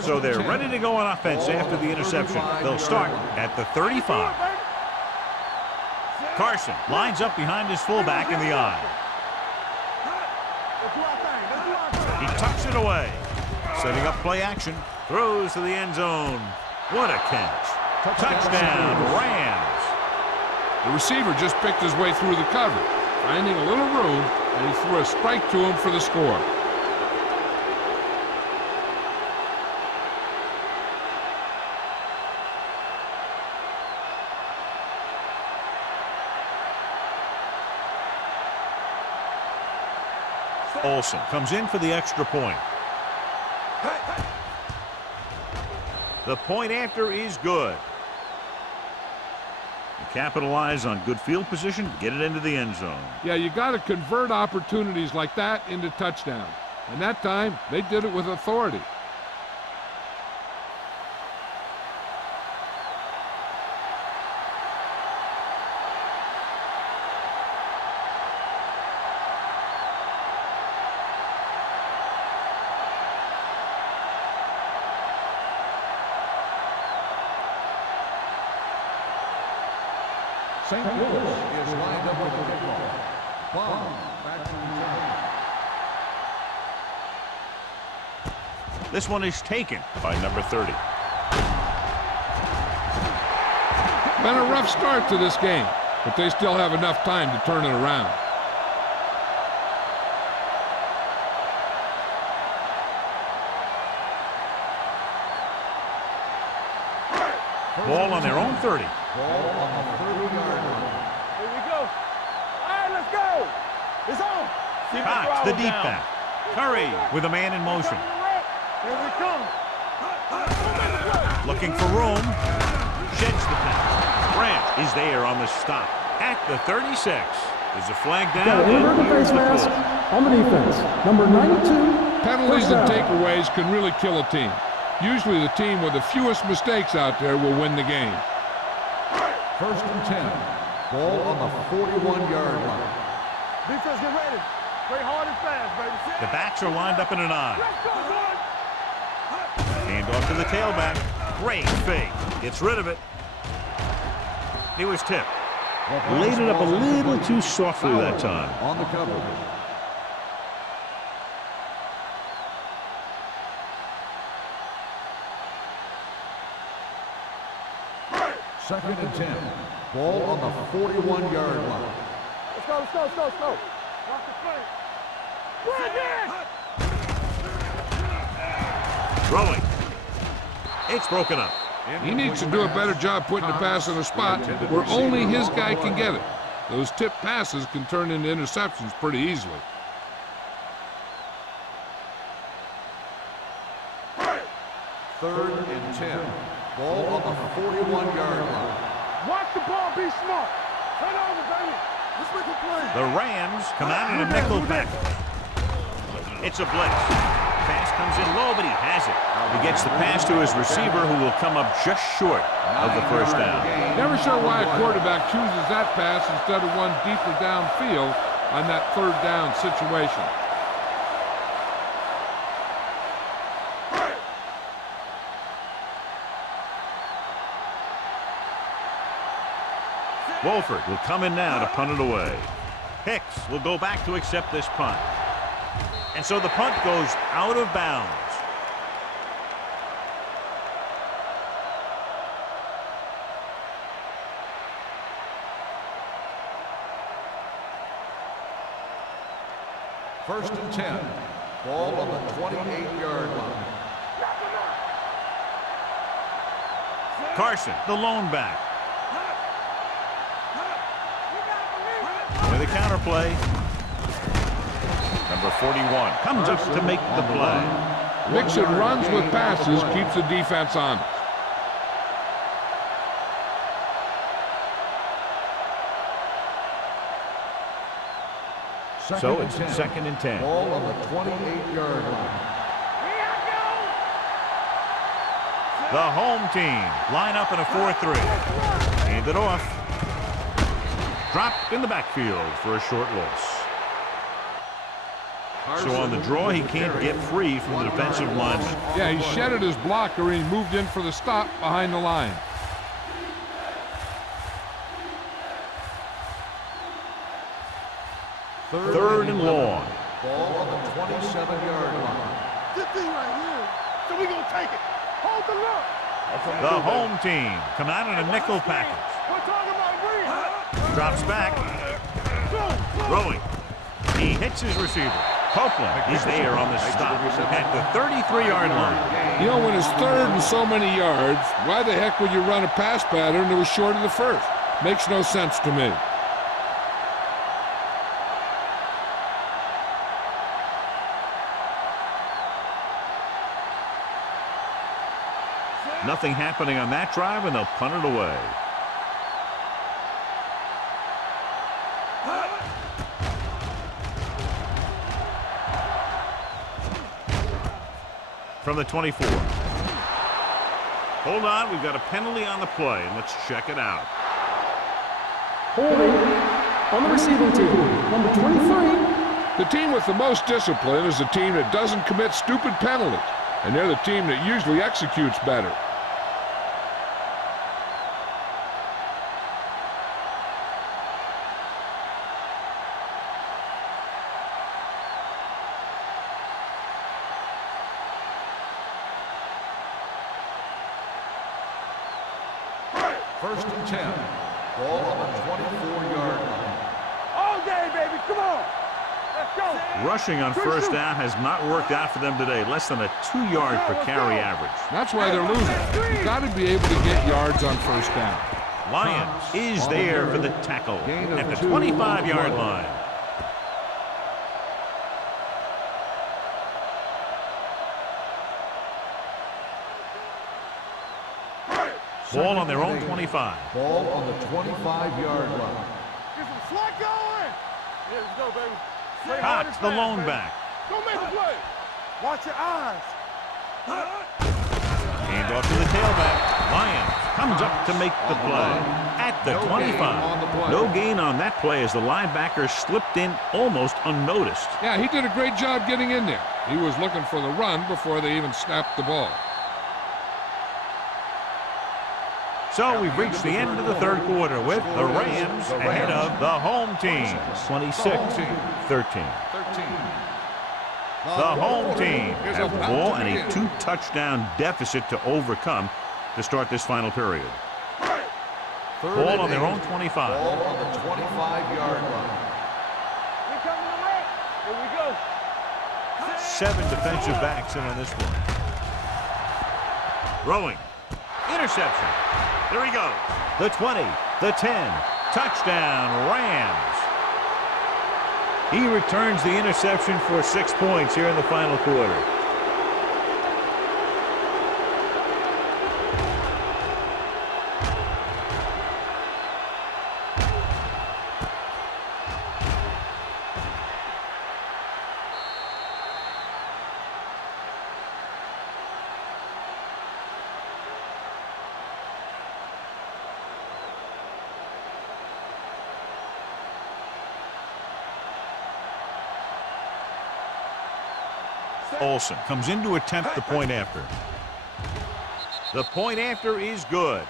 So they're ready to go on offense after the interception. They'll start at the 35. Carson lines up behind his fullback in the I. He tucks it away. Setting up play action. Throws to the end zone. What a catch. Touchdown, Rams. The receiver just picked his way through the cover, finding a little room, and he threw a strike to him for the score. Olsen comes in for the extra point. The point after is good. You capitalize on good field position, get it into the end zone. Yeah, you got to convert opportunities like that into touchdowns. And that time, they did it with authority. St. Louis is lined up with a kickoff. Bomb back to the This one is taken by number 30. Been a rough start to this game, but they still have enough time to turn it around. Ball on their own 30. Ball on the 30-yard line. Here we go. All right, let's go. It's on. Cox, the deep back. Curry with a man in motion. Here we come. Looking for room. Sheds the pass. Grant is there on the stop at the 36. There's a flag down. Got an inverted face mask on the defense. Number 92. Penalties first and down. takeaways can really kill a team. Usually the team with the fewest mistakes out there will win the game. First and 10. Ball on the 41-yard line. Defense, get ready. Play hard and fast, baby. The backs are lined up in an I. Let's go, boy. Hand off to the tailback. Great fake. Gets rid of it. He was tipped. Laid it up a little too softly that time. On the cover. Second and 10. Ball on the 41-yard line. Let's go, let's go, let's go, let's go. Watch the play. Throwing. It's broken up. He needs to do a better job putting the pass in a spot where only his guy can get it. Those tip passes can turn into interceptions pretty easily. Third and 10. Ball on the 41-yard line. Watch the ball, be smart. Turn over, baby. Let's make a play. The Rams come out in a nickel package. It's a blitz. Pass comes in low, but he has it. He gets the pass to his receiver, who will come up just short of the first down. Never sure why a quarterback chooses that pass instead of one deeper downfield on that third down situation. Wolford will come in now to punt it away. Hicks will go back to accept this punt. And so the punt goes out of bounds. First and 10. Ball on the 28-yard line. Carson, the lone back. With a counter play. Number 41 comes up to make the play. Mixing runs with passes keeps the defense honest. So it's second and 10. Ball on the 28-yard line. The home team line up in a 4-3. Hand it off. Dropped in the backfield for a short loss. So on the draw, he can't get free from the defensive lineman. Yeah, he shedded his blocker and he moved in for the stop behind the line. Third and long. Ball on the 27-yard line. This thing right here. So we gonna take it. Hold the look. The home team come out in a nickel package. We're talking about green. Drops back. Throwing. He hits his receiver. Copeland is there on the stop at the 33-yard line. You know, when it's third and so many yards, why the heck would you run a pass pattern that was short of the first? Makes no sense to me. Nothing happening on that drive, and they'll punt it away. From the 24. Hold on, we've got a penalty on the play, and let's check it out. Holding on the receiving team, number 23. The team with the most discipline is the team that doesn't commit stupid penalties, and they're the team that usually executes better. First and 10. Ball on the 24-yard line. All day, baby. Come on. Let's go. Rushing on first down has not worked out for them today. Less than a 2-yard per carry average. That's why they're losing. You've got to be able to get yards on first down. Lyons is there for the tackle at the 25-yard line. Ball on their own 25. Ball on the 25-yard line. Get some slack going. Here we go, baby. Play hard Cox, and the fast, lone baby. back. Don't make a play. Watch your eyes. Hand off to the tailback. Lyons comes up to make the play at the 25. No gain on that play as the linebacker slipped in almost unnoticed. Yeah, he did a great job getting in there. He was looking for the run before they even snapped the ball. So we've reached the end of the third quarter with the Rams ahead of the home team, 26-13. The home team have the ball and a 2-touchdown deficit to overcome to start this final period. Ball on their own 25. Ball on the 25-yard line. We coming to right. Here we go. 7 defensive backs in on this one. Throwing. Interception. There he goes. The 20, the 10. Touchdown, Rams. He returns the interception for 6 points here in the final quarter. Olsen comes in to attempt the point after. The point after is good.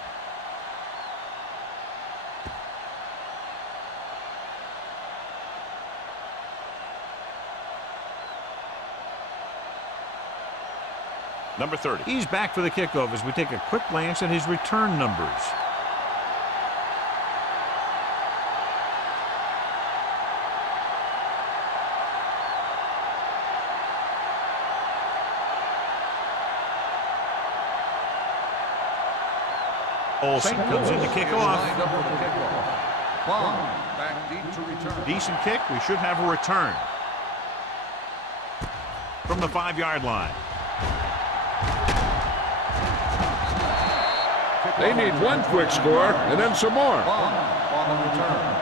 Number 30. He's back for the kickoff as we take a quick glance at his return numbers. Olsen comes in to kick off. Back deep to return. Decent kick. We should have a return. From the 5-yard line. They need one quick score and then some more. On the return.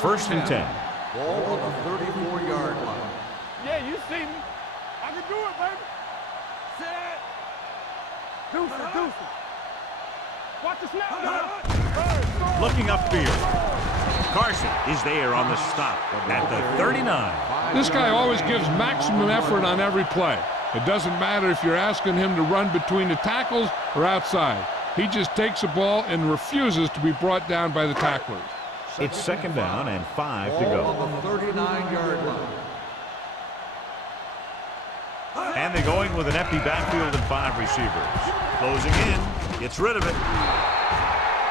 First and 10. Ball on the 34-yard line. Yeah, you see me. I can do it, baby. Set. Deuces, deuces. Watch the snap. Looking upfield. Carson is there on the stop at the 39. This guy always gives maximum effort on every play. It doesn't matter if you're asking him to run between the tackles or outside. He just takes the ball and refuses to be brought down by the tacklers. It's second down and 5 to Ball go. on the 39-yard line. And they're going with an empty backfield and 5 receivers. Closing in, gets rid of it.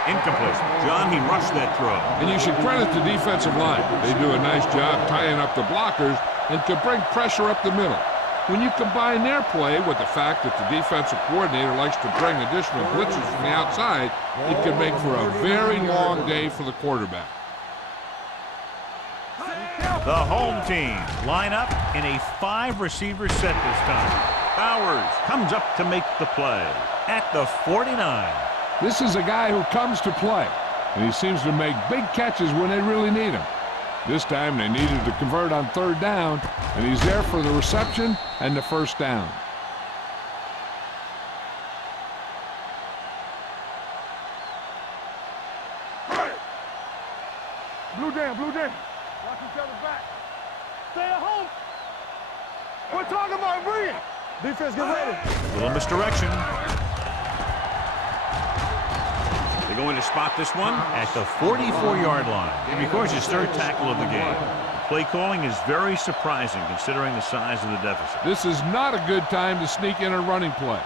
Incomplete. John, he rushed that throw. And you should credit the defensive line. They do a nice job tying up the blockers and can bring pressure up the middle. When you combine their play with the fact that the defensive coordinator likes to bring additional blitzes from the outside, it can make for a very long day for the quarterback. The home team line up in a 5-receiver set this time. Bowers comes up to make the play at the 49. This is a guy who comes to play, and he seems to make big catches when they really need him. This time they needed to convert on third down, and he's there for the reception and the first down. Blue down, blue down. Watch each other back. Stay at home. We're talking about bringing. Defense, get ready. Little misdirection. They're going to spot this one at the 44-yard line. And because his third tackle of the game. The play calling is very surprising considering the size of the deficit. This is not a good time to sneak in a running play.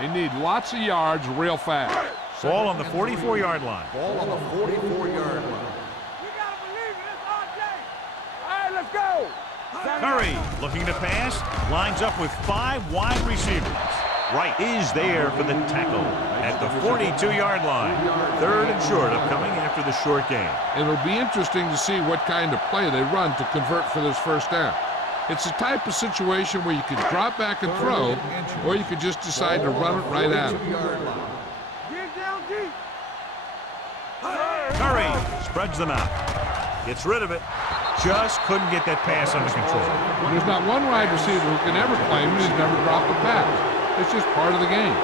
They need lots of yards real fast. Ball on the 44-yard line. Ball on the 44-yard line. You gotta believe it. It's our day. All right, let's go. Curry looking to pass. Lines up with 5 wide receivers. Wright is there for the tackle at the 42-yard line. Third and short upcoming after the short game. It'll be interesting to see what kind of play they run to convert for this first down. It's the type of situation where you could drop back and throw, or you could just decide to run it right at him. Get down deep. Curry spreads them out. Gets rid of it. Just couldn't get that pass under control. There's not one wide receiver who can ever claim he's never dropped a pass. It's just part of the game.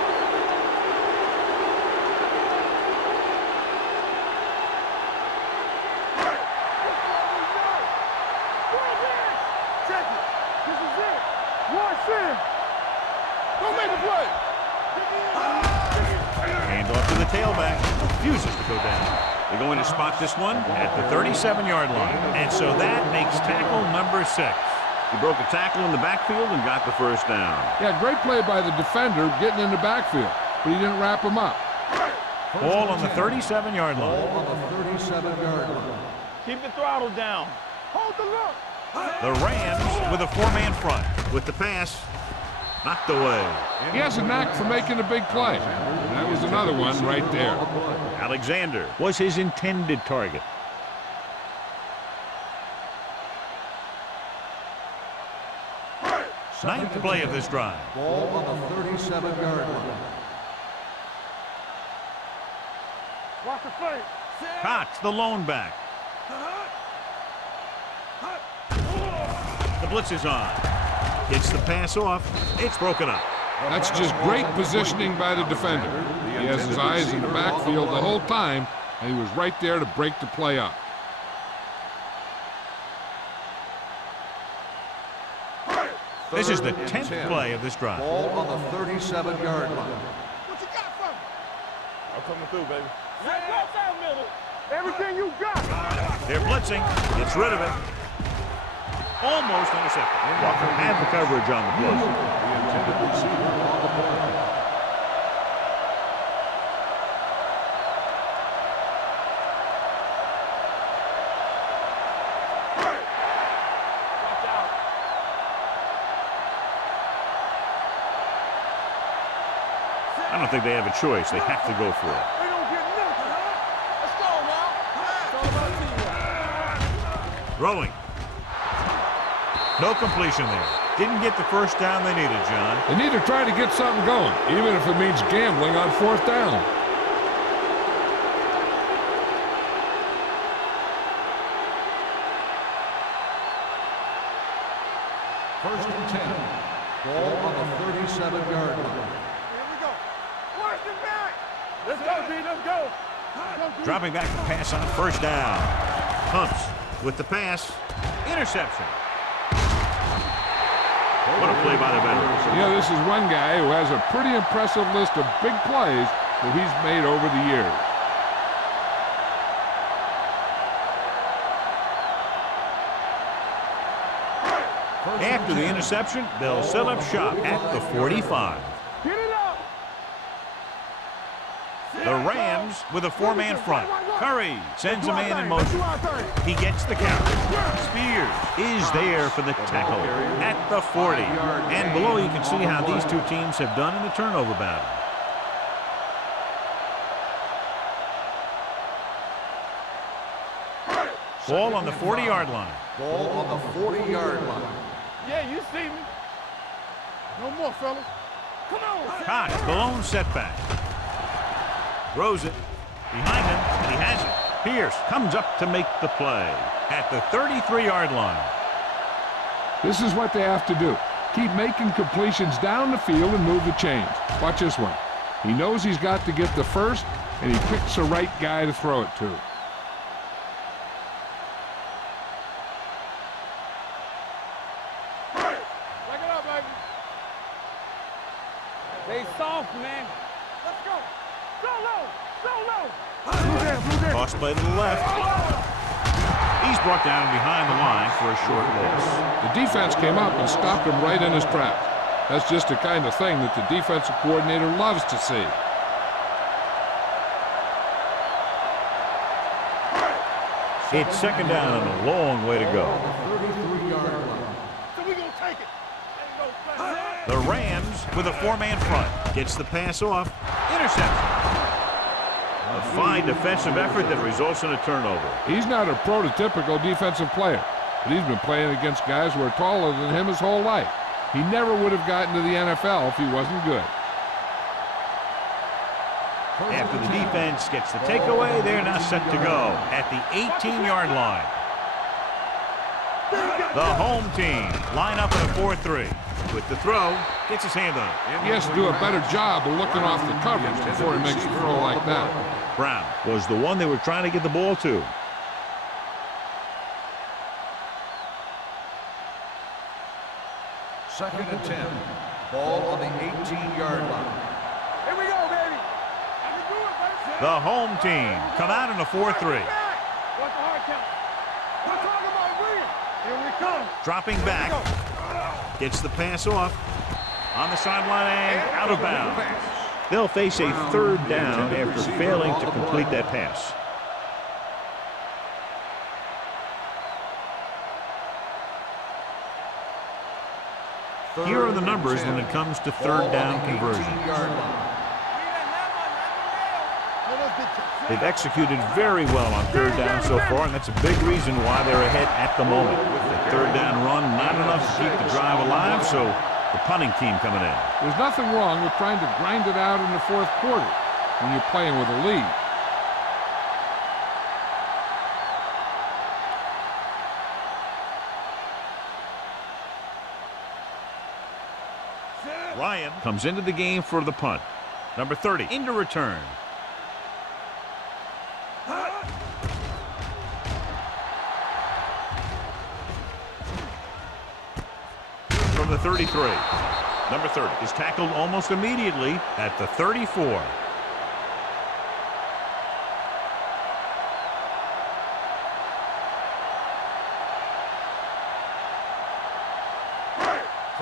the tailback. Refuses to go down. They're going to spot this one at the 37-yard line. And so that makes tackle number 6. He broke a tackle in the backfield and got the first down. Yeah, great play by the defender getting in the backfield, but he didn't wrap him up. Ball on the 37-yard line. Ball on the 37-yard line. Keep the throttle down. Hold the look. The Rams with a 4-man front. With the pass, knocked away. He has a knack for making a big play. And that was another one right there. Alexander was his intended target. Ninth play of this drive. Ball on the 37-yard line. Watch the face. Cox, the lone back. The blitz is on. Gets the pass off. It's broken up. That's just great positioning by the defender. He has his eyes in the backfield the whole time, and he was right there to break the play up. This is the 10th play of this drive. Ball on the 37-yard line. What you got from me? I'm coming through, baby. Everything you got. They're blitzing. Gets rid of it. Almost intercepted. Walker had the coverage on the blitz. The intended receiver on the play. I don't think they have a choice. They have to go for it. They don't get nothing. Let's go now. It's all about teamwork. Throwing. No completion there. Didn't get the first down they needed, John. They need to try to get something going, even if it means gambling on 4th down. First and 10. Ball on the 37-yard line. Here we go. Watch it back. Let's go, D. Let's go. Dropping back the pass on first down. Pumps with the pass. Interception. What a play by the veteran. You know, this is one guy who has a pretty impressive list of big plays that he's made over the years. After the interception, they'll set up shop at the 45. Get it up. The Rams with a 4-man front. Curry sends a man in motion. He gets the count. Spears is there for the tackle at the 40. And below you can see how these two teams have done in the turnover battle. Ball on the 40-yard line. Ball on the 40-yard line. Yeah, you see me. No more, fellas. Come on. Cox, the lone setback. Throws it behind him, and he has it. Pierce comes up to make the play at the 33-yard line. This is what they have to do. Keep making completions down the field and move the chains. Watch this one. He knows he's got to get the first, and he picks the right guy to throw it to. Back it up, baby. Stay soft, man. Let's go. Go low. Go low. Blue there. Toss play to the left. He's brought down behind the line for a short loss. The defense came up and stopped him right in his tracks. That's just the kind of thing that the defensive coordinator loves to see. It's second down and a long way to go. 33-yard line. So we gonna take it. The Rams with a 4-man front. Gets the pass off. Interception. A fine defensive effort that results in a turnover. He's not a prototypical defensive player, but he's been playing against guys who are taller than him his whole life. He never would have gotten to the NFL if he wasn't good. After the defense gets the takeaway, they're now set to go at the 18-yard line. The home team line up in a 4-3. With the throw, gets his hand on it. He has to do a better job of looking off the coverage before he makes a throw like that. Brown was the one they were trying to get the ball to. Second and 10. Ball on the 18-yard line. Here we go, baby. I can do it, baby. The home team come out in a 4-3. What's the hard count? We're talking about winning. Here we come. Dropping back. Gets the pass off. On the sideline and out of bounds. They'll face a third down after failing to complete that pass. Here are the numbers when it comes to third down conversions. They've executed very well on third down so far, and that's a big reason why they're ahead at the moment. With the third down run, not enough to keep the drive alive, so the punting team coming in. There's nothing wrong with trying to grind it out in the fourth quarter when you're playing with a lead. Ryan comes into the game for the punt. Number 30 into return. From the 33. Number 30 is tackled almost immediately at the 34.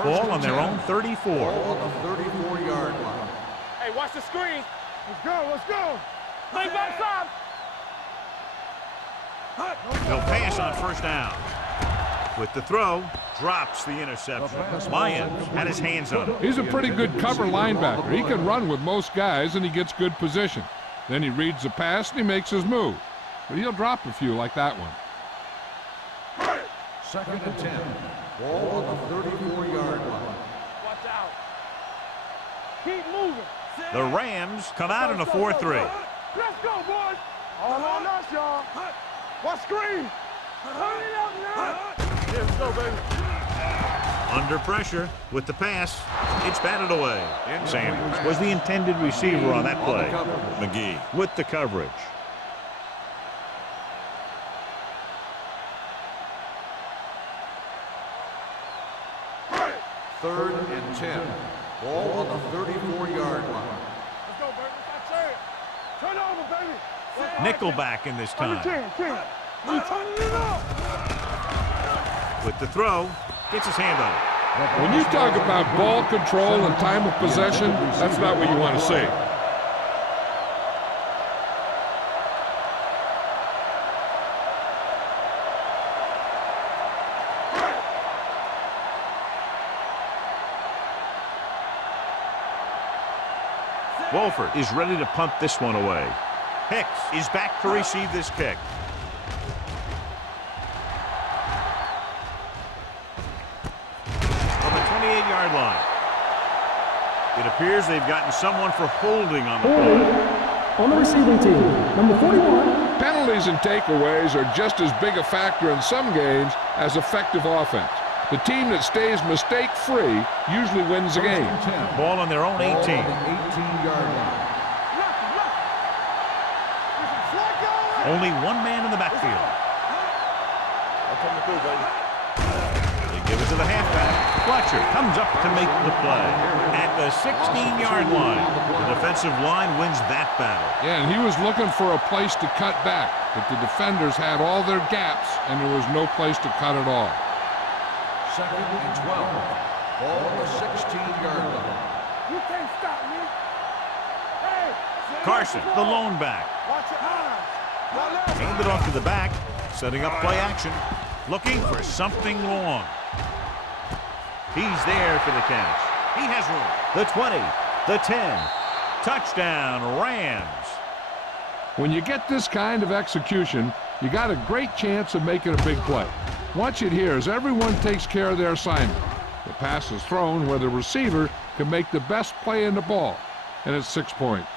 Ball on their own 34. Ball on the 34-yard line. Hey, watch the screen. Let's go, let's go. Think backside. They'll pass on first down. With the throw, drops the interception. Lyons had his hands on it. He's a pretty good cover linebacker. He can run with most guys, and he gets good position. Then he reads the pass, and he makes his move. But he'll drop a few like that one. 2nd and 10. Ball on the 34-yard line. Watch out. Keep moving. The Rams come out in a 4-3. Let's go, boys. All on us, y'all. What screen? Turn it up now. Here we go, baby. Under pressure with the pass. It's batted away. Sanders was the intended receiver on that play. McGee with the coverage. 3rd and 10. Ball on the 34-yard line. Let's go, baby. Let's say it. Turn over, baby. Nickelback in this Under time. 10. We turning it up. With the throw, gets his hand on it. When you talk about ball control and time of possession, that's not what you want to see. Wolford is ready to punt this one away. Hicks is back to receive this kick. On the 28-yard line. It appears they've gotten someone for holding on the play. On the receiving team, number 41. Penalties and takeaways are just as big a factor in some games as effective offense. The team that stays mistake-free usually wins the game. Ball on their own 18. Ball on the 18-yard line. Only one man in the backfield. They give it to the halfback. Fletcher comes up to make the play. At the 16-yard line, the defensive line wins that battle. Yeah, and he was looking for a place to cut back, but the defenders had all their gaps, and there was no place to cut at all. 2nd and 12. Ball on the 16-yard line. You can't stop me. Hey. Carson, the lone back. Watch your eyes. Handed off to the back, setting up play action, looking for something long. He's there for the catch. He has room. The 20, the 10. Touchdown, Rams. When you get this kind of execution, you got a great chance of making a big play. Watch it here as everyone takes care of their assignment. The pass is thrown where the receiver can make the best play in the ball, and it's 6 points.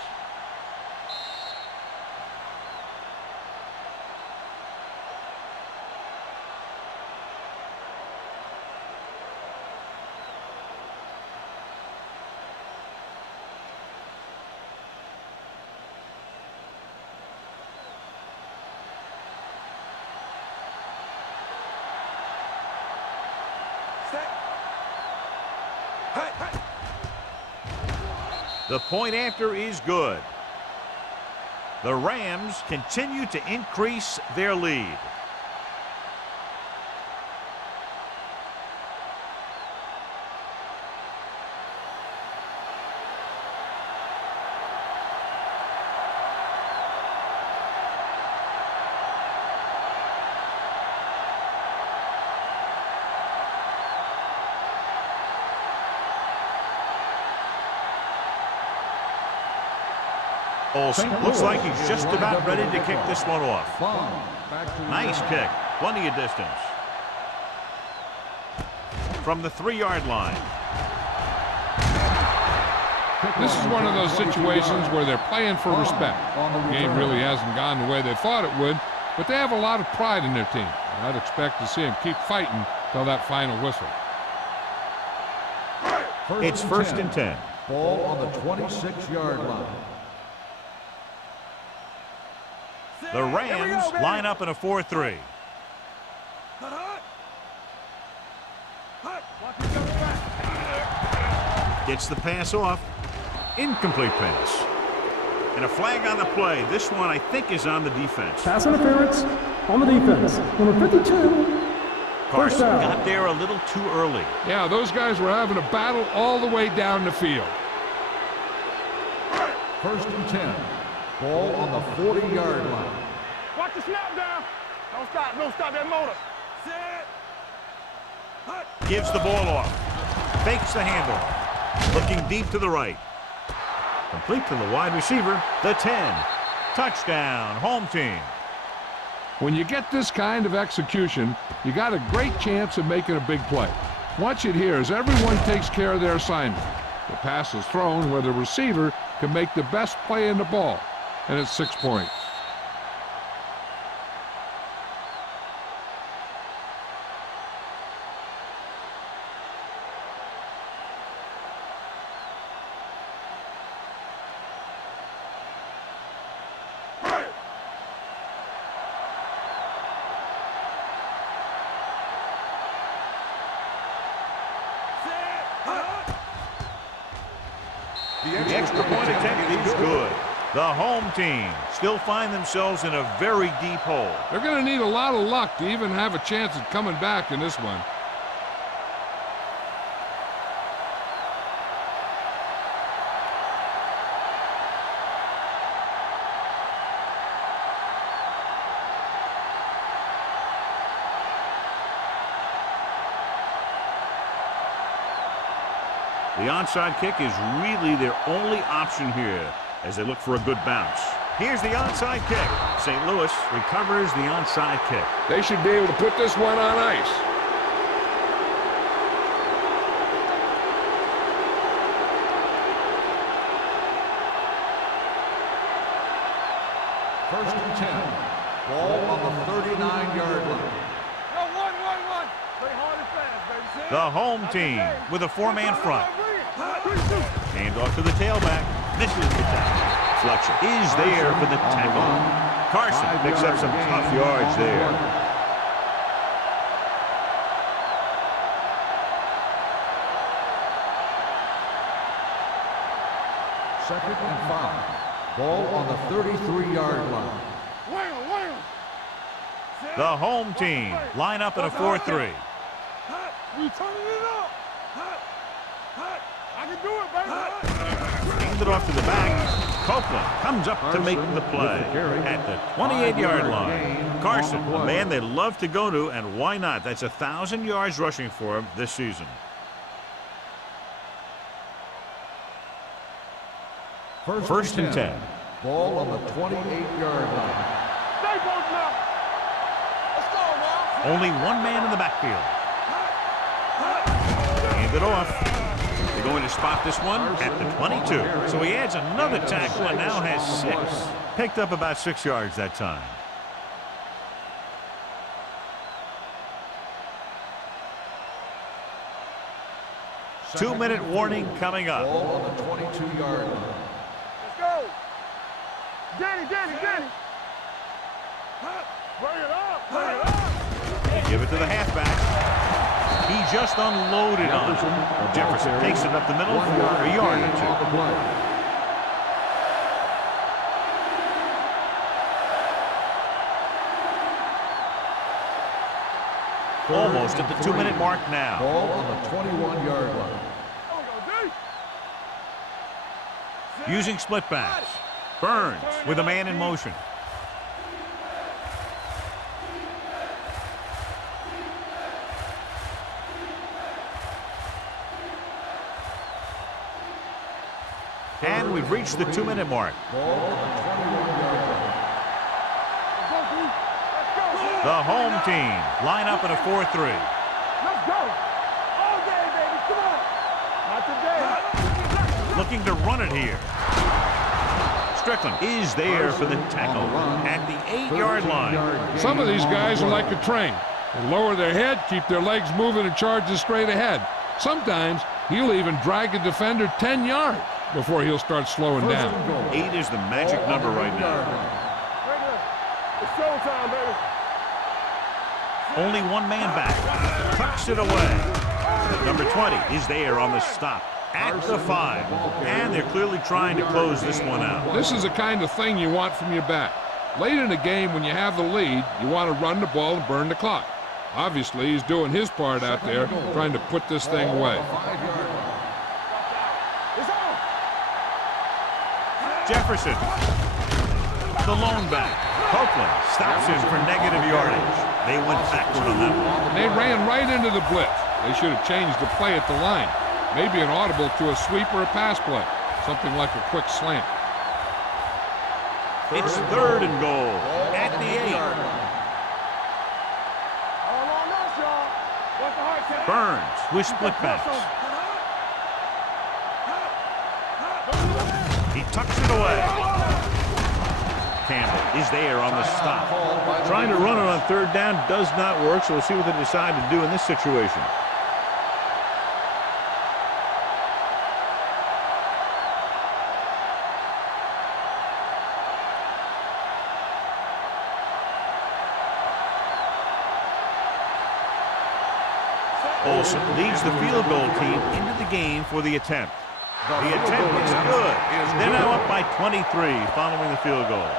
The point after is good. The Rams continue to increase their lead. Olsen looks like he's just about ready to kick this one off. Nice kick. Plenty of distance. From the 3-yard line. This is one of those situations where they're playing for respect. The game really hasn't gone the way they thought it would, but they have a lot of pride in their team. I'd expect to see them keep fighting till that final whistle. It's first and 10. Ball on the 26-yard line. The Rams line up in a 4-3. Gets the pass off. Incomplete pass. And a flag on the play. This one, I think, is on the defense. Pass interference on the defense. Number 52. Carson got there a little too early. Yeah, those guys were having a battle all the way down the field. First and 10. Ball on the 40-yard line. Watch the snap down. Don't stop that motor. Gives the ball off. Fakes the handoff. Looking deep to the right. Complete to the wide receiver, the 10. Touchdown, home team. When you get this kind of execution, you got a great chance of making a big play. Watch it here as everyone takes care of their assignment. The pass is thrown where the receiver can make the best play in the ball, and it's 6 points. The extra point attempt is good. The home team still find themselves in a very deep hole. They're going to need a lot of luck to even have a chance at coming back in this one. The onside kick is really their only option here as they look for a good bounce. Here's the onside kick. St. Louis recovers the onside kick. They should be able to put this one on ice. First and 10. Ball on the 39-yard line. One. Play hard and fast, baby. The home team with a 4-man front. Hand off to the tailback. Misses the tackle. Fletcher is there for the tackle. Carson picks up some tough yards there. Second and 5. Ball on the 33-yard line. The home team line up in a 4-3. We turning it up. I can do it, baby. Hand it off to the back. Copeland comes up to make the play at the 28-yard line. Carson, a man they love to go to, and why not? That's 1,000 yards rushing for him this season. First and 10. Ball on the 28-yard line. Stay both now. Let's go, man. Only one man in the backfield. Hand it off. They're going to spot this one at the 22. So he adds another tackle and now has 6. Picked up about 6 yards that time. Two-minute warning coming up. Ball on the 22-yard line. Let's go. Danny. Bring it up. Give it to the halfback. He just unloaded on it. Jefferson takes it up the middle for a yard or 2. Almost at the 2-minute mark now. Ball on the 21-yard line. Using split backs. Burns with a man in motion. And we've reached the 2-minute mark. The home team line up in a 4-3. Let's go. All day, baby. Come on. Not today. Looking to run it here. Strickland is there for the tackle at the 8-yard line. Some of these guys are like a train. They lower their head, keep their legs moving, and charge straight ahead. Sometimes he'll even drag a defender 10 yards before he'll start slowing down. 8 is the magic number right now. It's showtime, baby. Only one man back. Tucks it away. Number 20 is there on the stop at the 5. And they're clearly trying to close this one out. This is the kind of thing you want from your back. Late in the game, when you have the lead, you want to run the ball and burn the clock. Obviously, he's doing his part out there, trying to put this thing away. Jefferson, the lone back. Copeland stops him for negative yardage. They went backward on that one. They ran right into the blitz. They should have changed the play at the line. Maybe an audible to a sweep or a pass play. Something like a quick slant. It's 3rd and goal at the 8. All on us, y'all. What's the heart count? Burns with split backs. He tucks it away. Campbell is there on the stop. Trying to run it on 3rd down does not work, so we'll see what they decide to do in this situation. Olsen leads the field goal team into the game for the attempt. The attempt is good. They're now up by 23 following the field goal.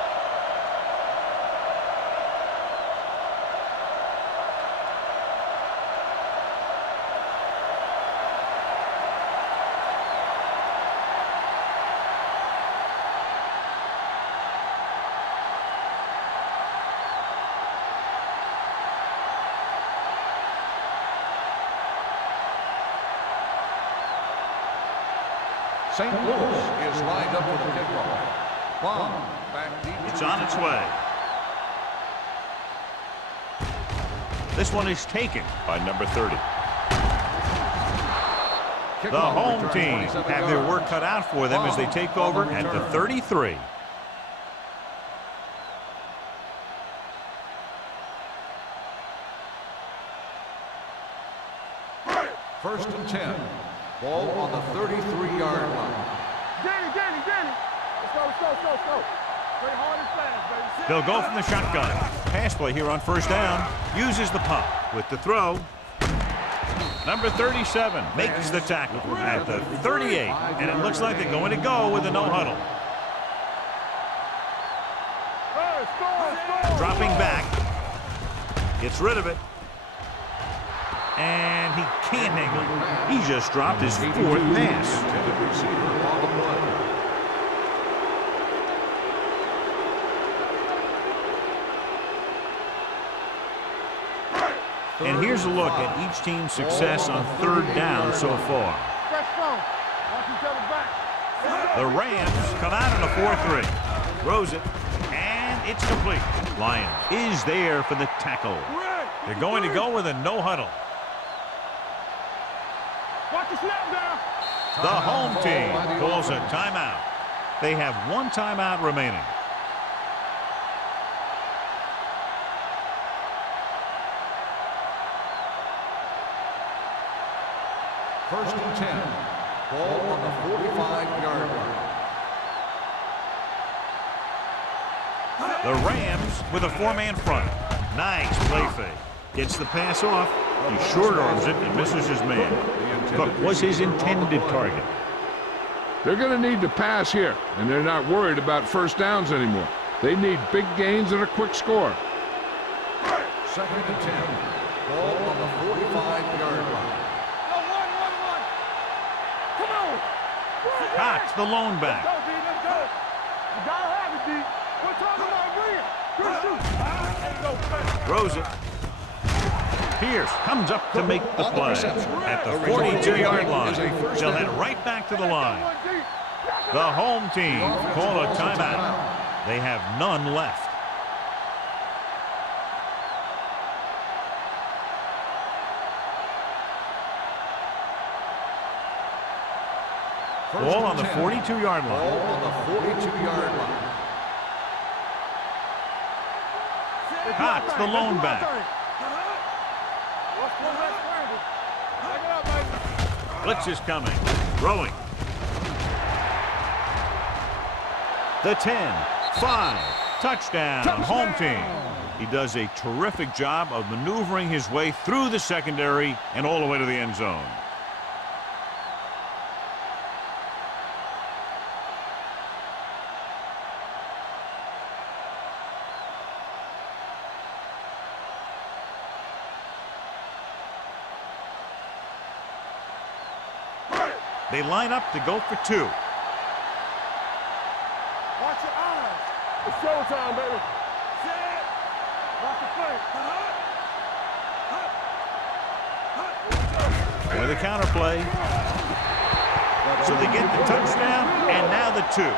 St. Louis is lined up for the kickoff. Bomb back deep. It's on its way. This one is taken by number 30. The home team have their work cut out for them as they take over at the 33. First and 10. Ball on the 33-yard line. Danny. Let's go. Play hard and fast, baby. They'll go from the shotgun. Pass play here on 1st down. Uses the pump with the throw. Number 37 makes the tackle at the 38. And it looks like they're going to go with a no huddle. Hey, score. Dropping back. Gets rid of it. And he can't hang on. He just dropped his 4th pass. And here's a look at each team's success on 3rd down so far. The Rams come out in a 4-3. Throws it, and it's complete. Lions is there for the tackle. They're going to go with a no huddle. Watch the snap down. The home team calls a timeout. They have 1 timeout remaining. First and 10. Ball on the 45-yard line. The Rams with a 4-man front. Nice play fake. Gets the pass off. He short arms it and misses his man. Cook was his intended target. They're going to need to pass here, and they're not worried about 1st downs anymore. They need big gains and a quick score. Second and 10. Ball on the 45-yard line. One. Come on. Cox, the lone back. Let's go, D. Let's go. You gotta have it, D. We're talking about Rhea. Good shoot. Ain't no pressure. Throws it. Pierce comes up to make the play at the 42-yard line. They'll head right back to the line. The home team call a timeout. They have none left. Ball on the 42-yard line. Ball on the 42-yard line. Cox, the lone back. Blitz is coming. Throwing. The 10, 5, touchdown, home team. He does a terrific job of maneuvering his way through the secondary and all the way to the end zone. They line up to go for 2. Watch your eyes. It's showtime, baby. Set. Watch the play. With a counterplay. So they get the touchdown and now the 2.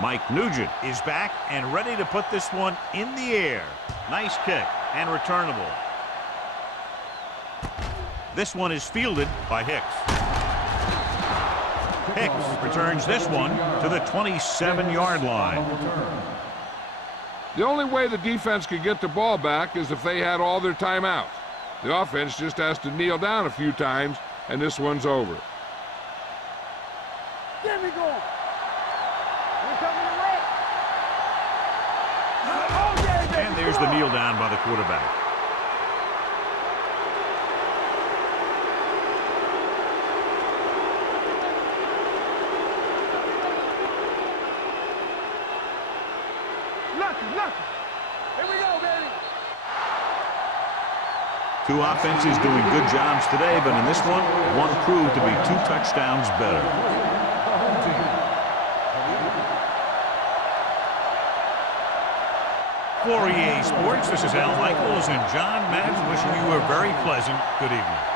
Mike Nugent is back and ready to put this one in the air. Nice kick and returnable. This one is fielded by Hicks. Hicks returns this one to the 27-yard line. The only way the defense could get the ball back is if they had all their timeouts. The offense just has to kneel down a few times, and this one's over. Get me going. And there's the kneel down by the quarterback. Lucky. Here we go, baby. Two offenses doing good jobs today, but in this one proved to be 2 touchdowns better. For EA Sports, this is Al Michaels and John Madden wishing you a very pleasant good evening.